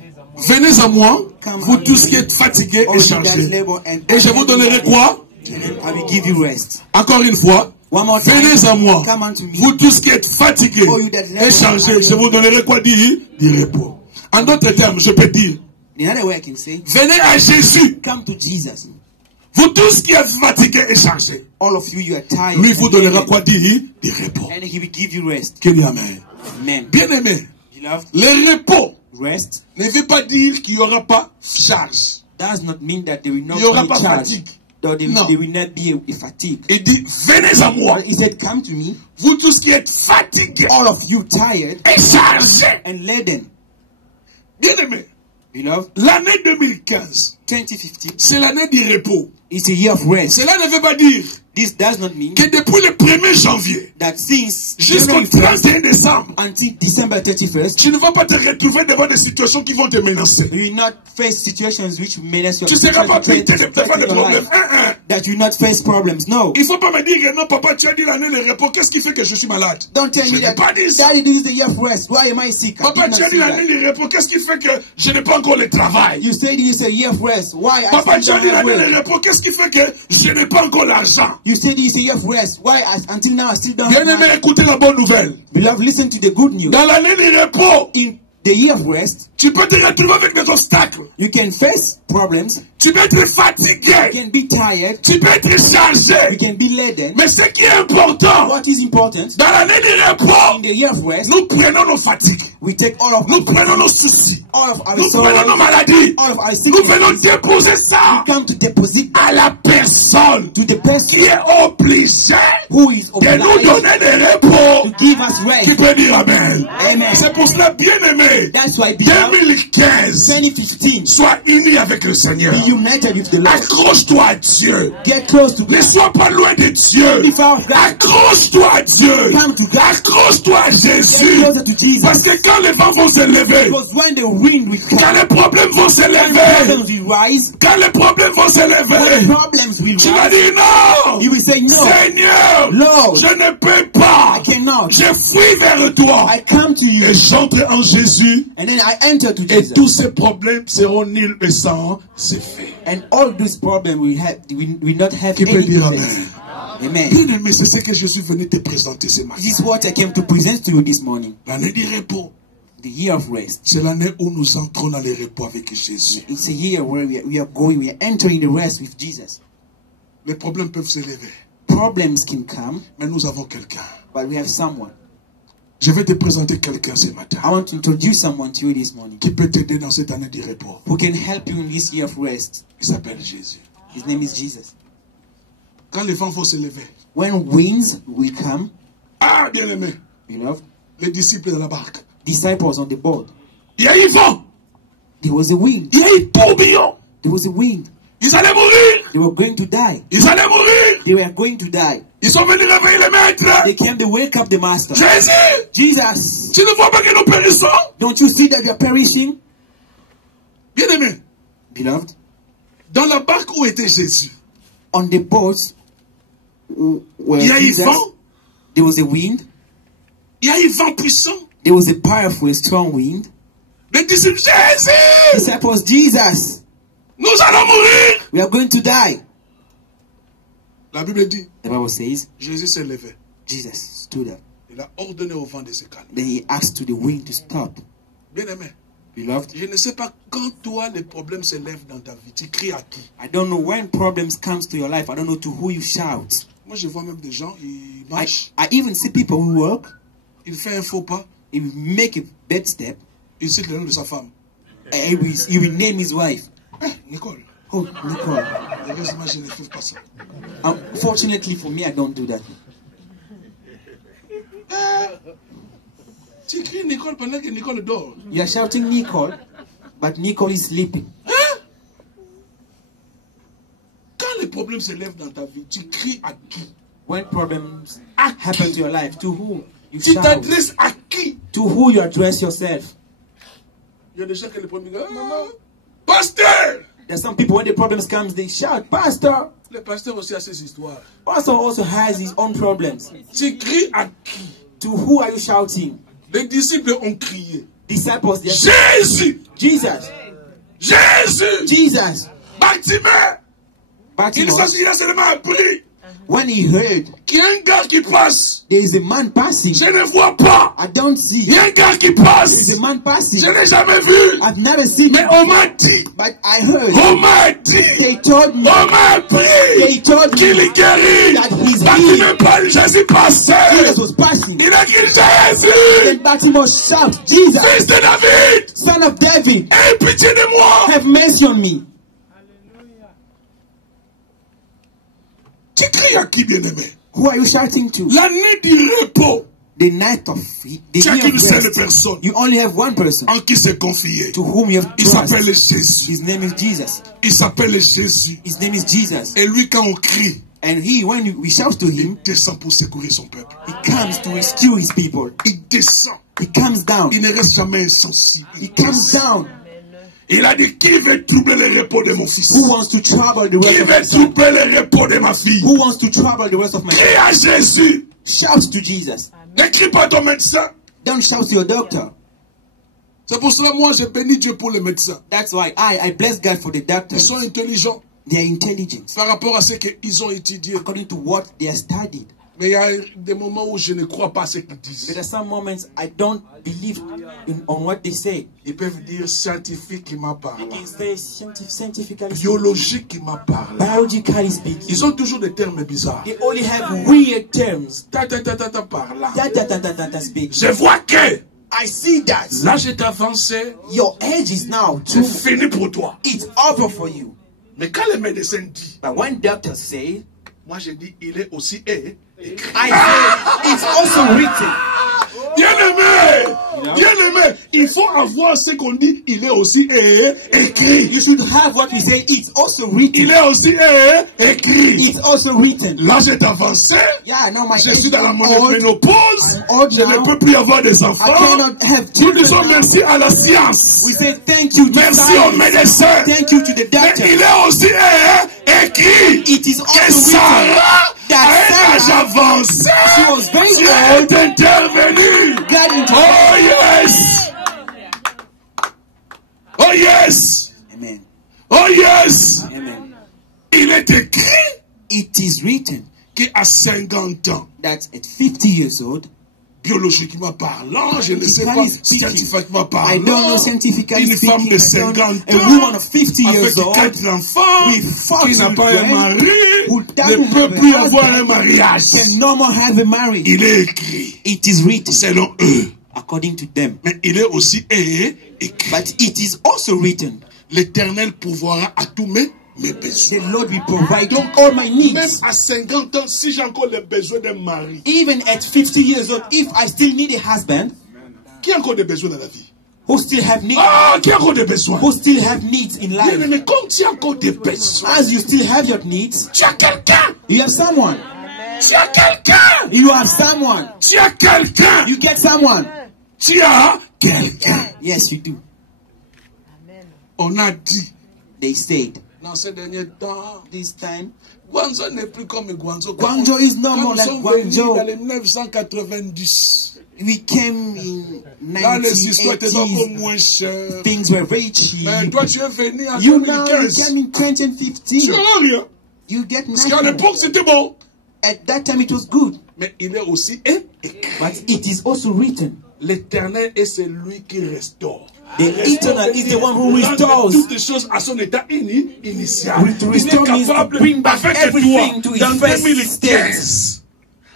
Venez à moi, vous tous qui êtes fatigués All et you that chargés. labor and Et je vous donnerai quoi? I will give you rest. Encore une fois. One more time. Venez à moi, Come unto me. vous tous qui êtes fatigués All you that labor et chargés. and Je vous donnerai quoi dire? Du repos. En d'autres termes, je peux dire, The other way I can say, venez à Jésus. come to Jesus. Vous tous qui êtes fatigués et chargés. All of you, you are tired. Lui vous and donnera heavy, quoi dire? Du repos. and he will give you rest. Que Dieu amen. Amen. Bien-aimé, Beloved, le repos rest ne veut pas dire qu'il n'y aura pas charge. does not mean that there will not Il n'y aura be pas a charge. fatigue. Or there, No. there will not be a fatigue. Il dit, venez à moi. But he said, come to me, Vous tous qui êtes fatigués all of you tired et chargés. and laden. Bien-aimé, Beloved, l'année 2015, 2015 c'est l'année du repos. is a year of rest. Cela ne veut pas dire This does not mean que depuis le 1er janvier that since jusqu'au January 1st 31 décembre, until December 31st, tu ne vas pas te retrouver devant des situations qui vont te menacer. you will not face situations which menace your Tu ne seras pas pété devant les your problèmes. life. That you will not face problems. No. Il ne faut pas me dire que non, papa, tu as dit l'année de repos. Qu'est-ce qui fait que je suis malade? Don't tell Je me n'ai that. pas dit ça. Daddy, this is the year of rest. Why am I sick? I Papa, did tu not as dit say l'année that. de repos. Qu'est-ce qui fait que je n'ai pas encore le travail? You say this is a year of rest. Why Papa, I tu as still dit don't have l'année de work? repos. Qu'est-ce qui fait que je n'ai pas encore l'argent? You say this is a year of rest. Why until now I still don't have Bien-aimé, money? écoutez la bonne nouvelle. Beloved, listen to the good news. Dans l'année de repos, In the year of rest, tu peux te retrouver avec des obstacles. you can face problems. Tu peux être You fatigué. can be tired. Tu peux être You chargé. can be laden. Mais ce qui est important, What is important? dans l'année de In repos, the year of rest, nous prenons nos fatigues. we take all of Nous our, prenons nos soucis. all of our Nous prenons nos sorrows, maladies. all of our Nous venons sicknesses. déposer ça We come to deposit à la personne to the qui person est obligée who is de nous obliged donner des repos. to give us Qui rest. peut dire Amen? Amen. C'est pour cela, bien aimé, That's why, beloved, 2015, 2015, sois uni avec le Seigneur. be united with the Lord. Accroche-toi à Dieu. Get close to Ne God. sois pas loin de Dieu. Be far of God. Accroche-toi à Dieu. Come to God. Accroche-toi à Get Jésus. closer to Jesus. Parce que quand les vents vont se lever, Because when the wind will come, quand les problèmes vont se when the lever, problems will rise, quand les problèmes vont se when the lever, problems will tu vas rise, dire non. you will say, no, Seigneur, Lord, je ne peux pas. I cannot. Je fuis vers toi. I come to you. Et j'entre en Jésus. And then I enter to Et Jesus. tous ces problèmes seront nuls et sans effet. And all these problems will not have Qui peut any dire effect. Amen? Amen. Bien aimé, c'est ce que Jésus venait te présenter ce matin. This is what I came to present to you this morning. L'année du repos, The year of rest. c'est l'année où nous entrons dans le repos avec Jésus. It's a year where we are entering the rest with Jesus. Les problèmes peuvent se lever, Problems can come, mais nous avons quelqu'un. but we have someone. Je vais te présenter quelqu'un ce matin I want to introduce someone to you this morning qui peut t'aider dans cette année du repos. who can help you in this year of rest. Il s'appelle Jésus. His name is Jesus. Quand les vents vont se lever, When winds will come, ah, bien aimé, beloved, les disciples dans la barque, disciples on the boat, il y a eu vent, there was a wind. il y a eu tourbillon. There was a wind. Ils allaient mourir, They were going to die. ils allaient mourir. They were going to die. Ils sont venus réveiller le maître. They came to wake up the master. Jésus, Jesus, tu ne vois pas que nous périssons? don't you see that you're perishing? Bien aimé, Beloved, dans la barque où était Jésus, on the boat where il y a eu Jesus, vent, there was a wind. il y a eu vent puissant. There was a powerful, strong wind. Les disciples, Jésus, Disciples, Jesus, nous allons mourir. we are going to die. La Bible dit, The Bible says, Jésus s'est levé. Jesus stood up. Il a ordonné au vent de se calmer. Then he asked to the wind to stop. Bien aimé, Beloved, je ne sais pas quand toi les problèmes se lèvent dans ta vie, tu cries à qui? I don't know when problems comes to your life. I don't know to who you shout. Moi je vois même des gens, ils I marchent, even see people who work, ils font un faux pas, he will make a bad step, ils citent le nom de sa femme. and he will name his wife. Nicole, Oh, Nicole. heureusement je ne fais pas ça. Fortunately for me, I don't do that. Tu cries Nicole pendant que Nicole dort. You are shouting Nicole, but Nicole is sleeping. Quand les problèmes se lèvent dans ta vie, tu cries à qui? When problems happen to your life, to who you Tu shout, t'adresses à qui? to who you address yourself. Il y a des gens qui les problèmes disent, pasteur! There's some people when the problems comes, they shout, Pastor. Le pasteur aussi a ses histoires. Pastor also has his own problems. Tu cries à qui? To who are you shouting? Les disciples ont crié. Disciples, they are Jésus! Jesus, Jésus! Jesus. Bartimée! Il Bartimaeus, s'agit seulement appris when he heard qu'il y a un gars qui passe. there is a man passing, Je ne vois pas. I don't Il see. y a un gars qui passe. There is a man passing. Je n'ai jamais vu. I've never seen Mais him, on m'a dit. but I heard. On m'a dit. They told me. On m'a They appris told me qu'il est guéri. that he's Bartimée healed. parle, Jésus passait. Jesus was passing. Il a crié Jésus, Then Bartimaeus shout, Jesus, fils de David, son of David, aie pitié de moi. have mercy on me. Tu cries à qui, bien-aimé? Who are you shouting to? L'année du repos. The night of the Tu as year of qu'une seule rest. personne You only have one person en qui s'est confié. to whom you have Il trust. s'appelle Jésus. His name is Jesus. Il s'appelle Jésus. His name is Jesus. Et lui, quand on crie, And he, when we shout to il him, descend pour secourir son peuple. he comes to rescue his people. Il descend. He comes down. Il ne reste jamais insensible. He comes down. Il a dit, qui veut troubler le repos de mon fils? Who wants to trouble the Qui rest of veut my son? troubler le repos de ma fille? Who wants to trouble the rest of my Crie à son? Jésus. Shout to Jesus. Ne crie pas à ton médecin. Don't shout to your doctor. C'est pour cela, moi, je bénis Dieu pour les médecins. That's why I bless God for the Ils doctors. sont intelligents Their intelligence, par rapport à ce qu'ils ont étudié. according to what they have studied. Mais il y a des moments où je ne crois pas à ce qu'ils But disent. there are some moments I don't believe on what they say. Ils peuvent dire scientifiquement They parlant, can say scientifically speaking, biologiquement parlant. biologically speaking. Ils ont toujours des termes bizarres. They only have weird terms. Ta parlant. Speak. Je vois que I see that l'âge est avancé, your age is now c'est too. fini pour toi. It's over for you. Mais quand le médecin dit, But when doctors say, moi je dis, il est aussi écrit. I say it's also written. Bien-aimé, il faut avoir ce qu'on dit, il est aussi écrit. You should have what we say. It's also Il written. est aussi écrit. It's also written. L'âge est avancé, Yeah, now my je age suis is dans la old. ménopause, I'm old je ne now. peux plus avoir des I enfants. cannot have Nous children disons now. merci à la science. We say thank you to Merci au science. médecin. Thank you to the Mais doctor. il est aussi écrit It is que also written Sarah, à that un âge Sarah, avancé, she was very Dieu old. est intervenu. God into Oh yes! Oh yes! Amen. Oh yes! Amen. Il est écrit It is written qu'à 50 ans, that at 50 years old, biologiquement parlant, je ne sais pas, scientifiquement I don't know parlant, scientifically une femme de speaking, 50 a ans, woman of 50 avec years old, 4 enfants, with 4 qui n'a pas un children, mari, who ne doesn't peut have plus a avoir un husband, mariage. can no more have a marriage. Il est écrit, It is written selon eux. according to them. Mais il est aussi écrit. But it is also written, L'Éternel pourvoira à tous mes besoins. the Lord will provide all my Même needs. à 50 ans, si j'ai encore le besoin d'un mari, Even at 50 years old, if I still need a husband, qui a encore des besoins dans la vie? who still have needs, Ah, qui a encore des besoins? who still have needs in Bien, life, mais comme tu as encore des besoins, as you still have your needs, tu as quelqu'un, you have someone. tu as quelqu'un, You have someone. tu as quelqu'un, You get someone. tu as quelqu'un. Yes, you do. On a dit, They said, dans ces derniers temps, this time, Guangzhou n'est plus comme Guangzhou. Guangzhou is no more like Guangzhou. Dans les 1990, We came in là, les histoires étaient encore 1980s. moins chères. Things were very Mais cheap. toi, tu es venu en You now, you 2015. came in Tu 2015. n'as rien. You get Parce qu'à nothing. l'époque, c'était bon. At that time, it was good. Mais il est aussi écrit. But it is also written. L'Éternel est celui qui restaure. The Eternal is the one who restores. Toutes les choses à son état initial. To Il est restore means to capable bring back avec everything toi to its dans first 2015.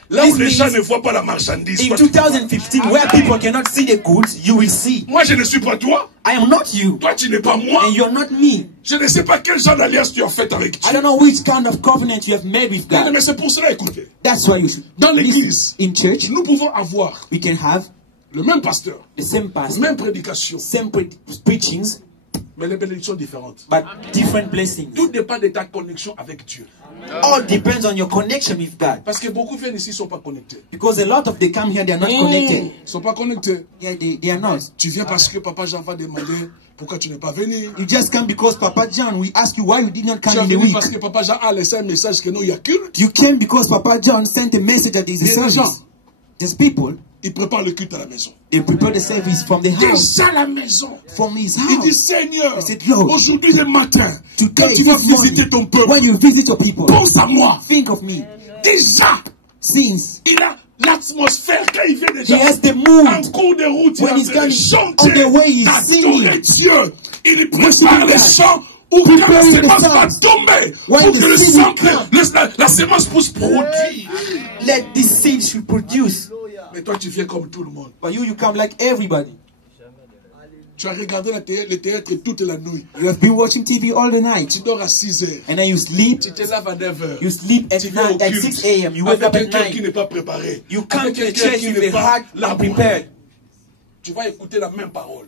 Là où This les gens means ne voient pas la marchandise. In toi, tu vois. 2015, where people cannot see the goods, you will see. Moi, je ne suis pas toi. I am not you, Toi, tu n'es pas moi. and you're not me. Je ne sais pas quel genre d'alliance tu as fait avec I Dieu. don't know which kind of covenant you have made with God. Mais c'est pour cela, écoutez. That's why you should. Dans l'église, In church, nous pouvons avoir we can have le même pasteur, the same pastor, même prédication, same preachings, mais les bénédictions différentes. but different blessings. Tout dépend de ta connexion avec Dieu. All depends on your connection with God. Parce que beaucoup viennent ici, ils ne sont pas connectés. Because a lot of they come here, they are not connected. Ils ne sont pas connectés. Yeah, they are not. Tu viens parce que Papa Jean va demander pourquoi tu n'es pas venu. You just come because Papa John, we ask you why you did not Tu come es in the venu week. parce que Papa Jean a laissé un message que non, il y a culte. You came because Papa John sent a message that there is a Il y a des gens. service. These people, Il prépare le culte à la maison. they prepare the service from the house, Déjà à la maison. from his Il dit house. Seigneur, He said, Lord, aujourd'hui le matin, quand Today, tu vas this visiter ton morning, peuple, when you visit your people, pense à moi. think of me. Déjà, Since il a l'atmosphère quand il vient he déjà. has the En mood, cours de route, when il he's a going chanter, on the way, he's adorer singing. Dieu. Il prépare les chants où quand la Preparing the semence va songs. tomber, When pour the que le seed sang, will come. la sémence puisse produire. let this seed should produce. Mais toi, tu viens comme tout le monde. But you come like everybody. Tu as regardé le théâtre toute la nuit. You have been watching TV all the night, Tu dors à 6 heures. and then you sleep. Tu te lèves à 9 heures. You sleep at Tu viens au night at culte 6 a.m. You wake up avec at quelqu'un qui 9. n'est pas préparé. You come Avec to the quelqu'un church qui with n'est a pas heart là. prepared, Tu vas écouter la même parole.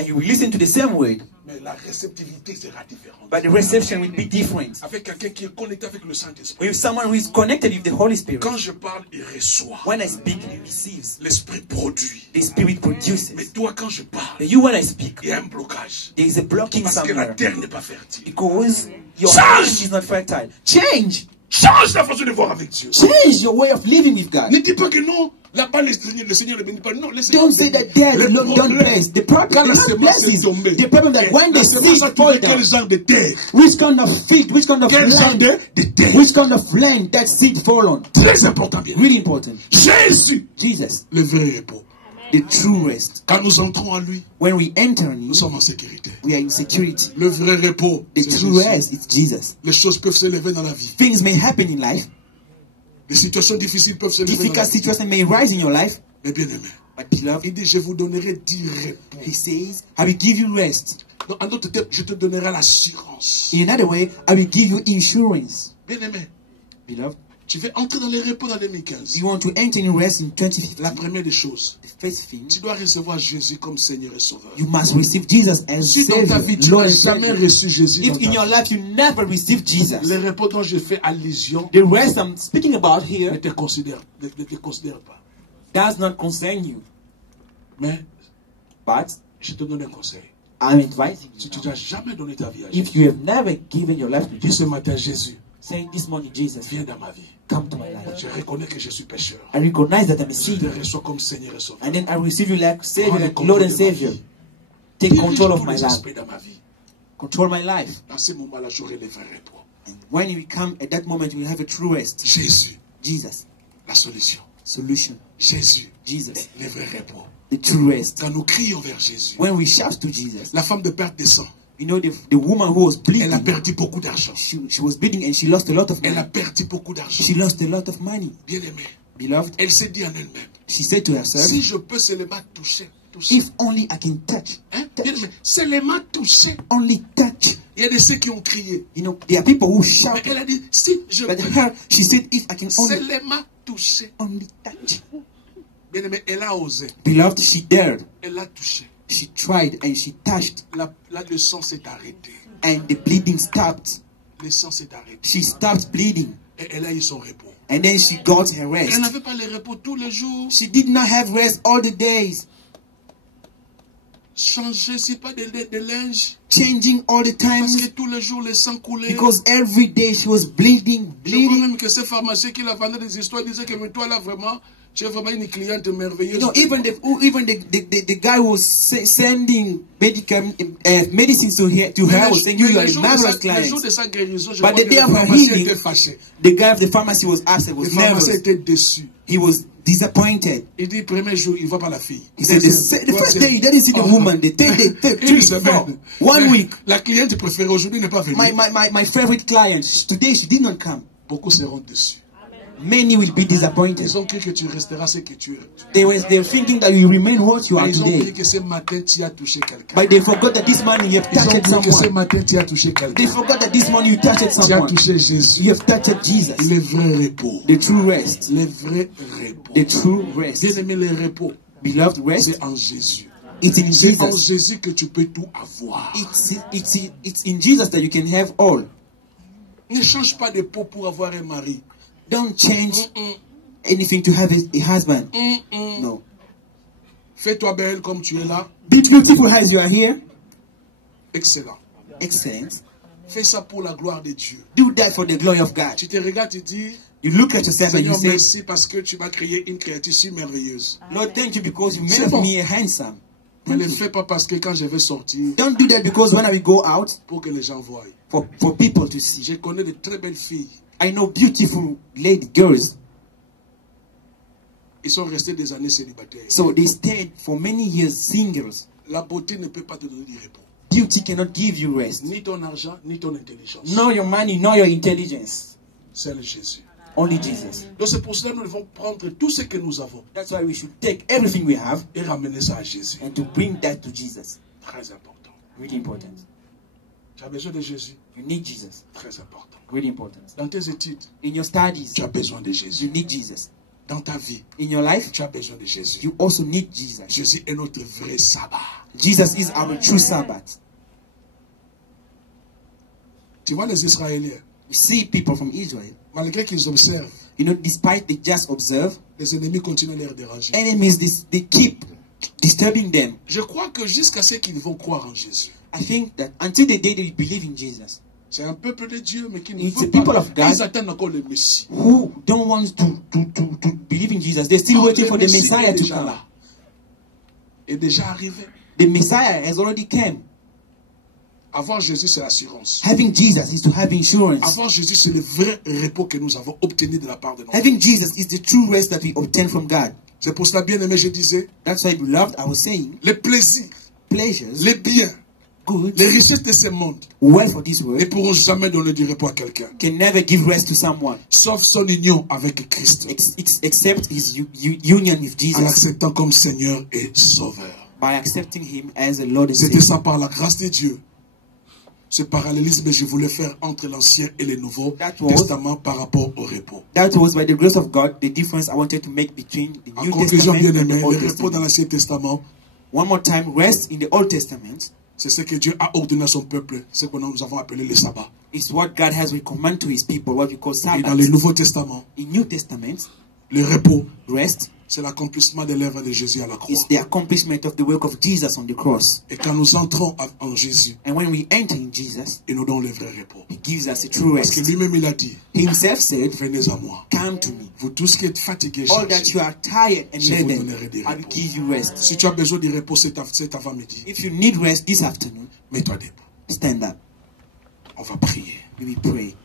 and you will listen to the same word, mais la réceptivité sera différente. but the reception will be different. Avec quelqu'un qui est connecté avec le Saint-Esprit. With someone who is connected with the Holy Spirit, Quand je parle, il reçoit. when I speak, he receives. L'Esprit produit. The Spirit Mais produces. toi, quand je parle, But you, when I speak, il y a un blocage. there is a blocking Parce que la somewhere terre n'est pas fertile. because your Change! mind is not fertile. Change! Change la façon de voir avec Dieu. Change your way of living with God. Ne dis pas que non, là-bas le Seigneur ne bénit pas. Non, le Seigneur Don't say that there don't bless. The problem Quand la is not semence est blessing. tombée, The problem that when la the semence seed a fall trouvé quel down, genre de terre? which kind of field, which kind of Quel genre land, de terre? which kind of land that seed fall on? Très important, bien. Really important. Jésus, Jesus, le vrai repos. the true rest. Quand nous entrons en lui, When we enter in nous Him, sommes en sécurité. we are in security. Le vrai repos, The c'est true Jésus. rest is Jesus. Les choses peuvent s'élever dans la vie. Things may happen in life. Les situations difficiles peuvent s'élever dans la Difficult vie. situations may rise in your life. Mais bien aimé, But beloved, il dit, je vous donnerai 10 repos. He says, I will give you rest. Donc, en d'autres termes, je te donnerai l'assurance. In another way, I will give you insurance. Bien aimé, Beloved, tu veux entrer dans les repos dans 2015. you want to enter in rest in 2015. La première des choses, The first thing, tu dois recevoir Jésus comme Seigneur et Sauveur. you must receive Jesus as Si dans ta Savior, vie, tu Lord n'as and jamais Savior. reçu Jésus dans If in ta your vie, life you never receive Jesus, les repos dont je fais allusion the rest I'm speaking about ne here te considèrent pas. does not concern you. Mais But je te donne un conseil. I'm advising Si you tu now, n'as jamais donné ta vie à Jésus, if you have never given your life to dis ce Jesus, matin, Jésus, say this morning, Jesus, viens dans ma vie. come to my life. Je reconnais que je suis pécheur. I recognize that I'm a Je te sinner, reçois comme Seigneur et Sauveur. and then I receive you like Savior, Prends le like contrôle Lord de and ma Savior. vie. Take Dirige control of tous my les life. aspects dans ma vie. Control my life. Dans ce moment-là, j'aurai les vrais repos. When you come at that moment, you will have a true rest. Jésus, Jesus, la solution. solution. Jésus, Jesus, les vrais repos. the true rest. Quand nous crions vers Jésus, When we shout to Jesus, la femme de perte de sang, you know, the woman who was elle a bleeding, perdu beaucoup d'argent. she was bleeding and she lost a lot of Elle a money. perdu beaucoup d'argent. She lost a lot of money. Bien aimé, Beloved, elle s'est dit en elle-même, she said to herself, si je peux seulement toucher. if only I can touch, Hein? Bien aimé, seulement toucher. only touch. Il y a de ceux qui ont crié. You know, there are people who Mais shout, elle a dit, si je but peux her, she said, if I can seulement toucher. only touch. Bien aimé, elle a osé. Beloved, she dared. Elle a touché. She tried and she touched, Le sang s'est arrêté. and the bleeding stopped. Le sang s'est arrêté. She stopped bleeding, Et elle a eu son repos. and then she got her Elle rest. n'avait pas le repos tous les jours. She did not have rest all the days, Changer, c'est pas de linge. changing all the Parce que times, tous les jours, le sang coulait. because every day she was bleeding, Je crois bleeding. même que ces pharmaciens qui la vendaient des histoires disaient que mais toi là vraiment, tu es vraiment une cliente merveilleuse. You know, even the guy who was sending medicines to her was saying, you are a marvelous Le client. jour de sa guérison, je But crois the que day le of her pharmacien healing, était fâché. the guy of the pharmacy was upset, Le was pharmacien nervous. était déçu. He was disappointed. Il dit, premier jour, il ne voit pas la fille. He said, the first day he didn't see the woman. The third day, Une three, semaine. 4, 1 week. La cliente préférée aujourd'hui n'est pas venue. My favorite client, today she did not come. Beaucoup seront déçus. Many will be disappointed. Ils ont cru que tu resteras ce que tu es. They were thinking that you remain what you are Mais ils ont today. oublié que ce matin, tu as touché quelqu'un. But they forgot that this morning you have Ils ont touched oublié que ce someone. matin, tu as touché They quelqu'un. forgot that this morning you touched Tu as someone. touché Jésus. You have touched Jesus. Les vrais repos. The true rest. Les vrais repos. The true rest. Bien aimé, les repos, Beloved rest. c'est en Jésus. It's in C'est en Jesus. Jésus que tu peux tout avoir. It's in Jesus that you can have all. Ne change pas de peau pour avoir un mari. Don't change anything to have a husband. No. Fais-toi belle comme tu es là. Be beautiful as you are here. Excellent. Excellent. Fais ça pour la gloire de Dieu. Do that for the glory of God. Tu te regardes, tu dis, You look at yourself and you Seigneur, say, merci parce que tu m'as créé une créature si merveilleuse. Lord, thank you because you C'est made bon. me a handsome. Ne le fais pas parce que quand je vais sortir, Don't do that because when I will go out, pour que les gens voient. for people to see. Je connais de très belles filles. I know beautiful lady girls. Ils sont restés des années célibataires. So they stayed for many years singles. La beauté ne peut pas te donner du repos. Beauty cannot give you rest. Ni ton argent, ni ton intelligence. Nor your money, nor your intelligence. C'est le Jésus. Only Jesus. Donc c'est pour cela que nous devons prendre tout ce que nous avons That's why we should take everything we have et ramener ça à Jésus. and to bring that to Jesus. Très important. Really important. Tu as besoin de Jésus. You need Jesus. Très important. Really important. Dans tes études, In your studies, tu as besoin de you Jésus. need Jesus. Dans ta vie, In your life, tu as besoin de Jésus. you also need Jesus. Jésus est notre vrai sabbat. Jesus is our true Sabbath. Tu vois les Israéliens, You see people from Israel, malgré qu'ils observent, you know, despite they just observe, les ennemis continuent à les déranger. enemies, they keep disturbing them. Je crois que jusqu'à ce qu'ils vont croire en Jésus. I think that until the day they believe in Jesus, C'est un peuple de Dieu, mais qui ne It's veut the people pas. of God. Ils attendent encore le Messie. who don't want to believe in Jesus, they're still Oh, waiting le for the Messie Messiah est to déjà come. là. Est déjà arrivé. The Messiah has already come. Avoir Jésus, c'est l'assurance. Having Jesus is to have insurance. Avoir Jésus, c'est le vrai repos que nous avons obtenu de la part de notre Dieu. Having Jesus is the true rest that we obtain from God. C'est pour cela, bien aimé, je disais, That's why, beloved, I was saying, les plaisirs, pleasures, les biens, good, les richesses de ce monde wealth for this ne world pourront jamais donner du repos à quelqu'un, can never give rest to someone sauf son union avec Christ, except his union with en Jesus, l'acceptant comme Seigneur et Sauveur. by accepting him as a Lord and C'était Savior. ça par la grâce de Dieu. Ce parallélisme que je voulais faire entre l'Ancien et le Nouveau That was- Testament par rapport au repos. That was by the grace of God the difference I wanted to make between the En New conclusion, Testament bien and aimé, the Old le repos dans Testament. l'Ancien Testament, One more time, rest in the Old Testament c'est ce que Dieu a ordonné à son peuple, ce que nous avons appelé le sabbat. is what God has recommended to his people, what we call Et dans Sabbath. le Nouveau Testament, In New Testament, le repos, rest c'est l'accomplissement de l'œuvre de Jésus à la croix. is the accomplishment of the work of Jesus on the cross. Et quand nous entrons en Jésus, And when we enter in Jesus, il nous donne le vrai repos. he gives us a true Parce que rest. lui-même, il a dit, He himself said, venez à moi. come to me. Vous tous qui êtes fatigués, All that chargés, you are tired and Je vous laden, donnerai du I will repos. give you rest. si tu as besoin de repos cet avant-midi, If you need rest this afternoon, mets-toi debout. stand up. On va prier. We will pray.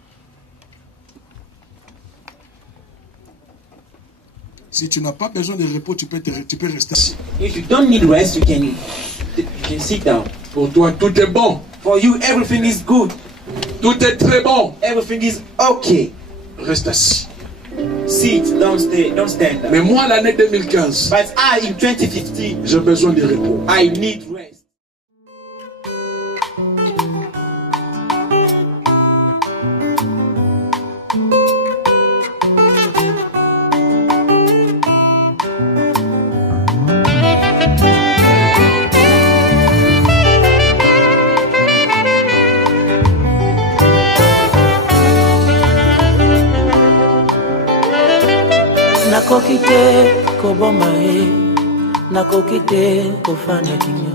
Si tu n'as pas besoin de repos, tu peux rester assis. If you don't need rest, you can sit down. Pour toi, tout est bon. For you, everything is good. Tout est très bon. Everything is okay. Reste assis. Sit, don't stand up. Mais moi, l'année 2015, But I, in 2015, j'ai besoin de repos. I need rest. nakoki te koboma ye, nakoki te kofanda kinyo,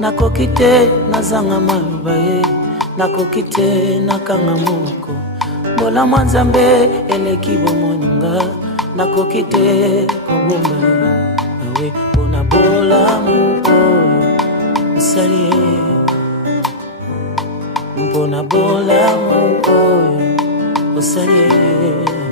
nakoki te nazanga maloba ye, nakoki te nakanga moko, mbola mwa nzambe eleki bomoninga, nakoki te koboma ye, awe mpona bolamu oyo osali ye, mpona bolamu oyo osali ye.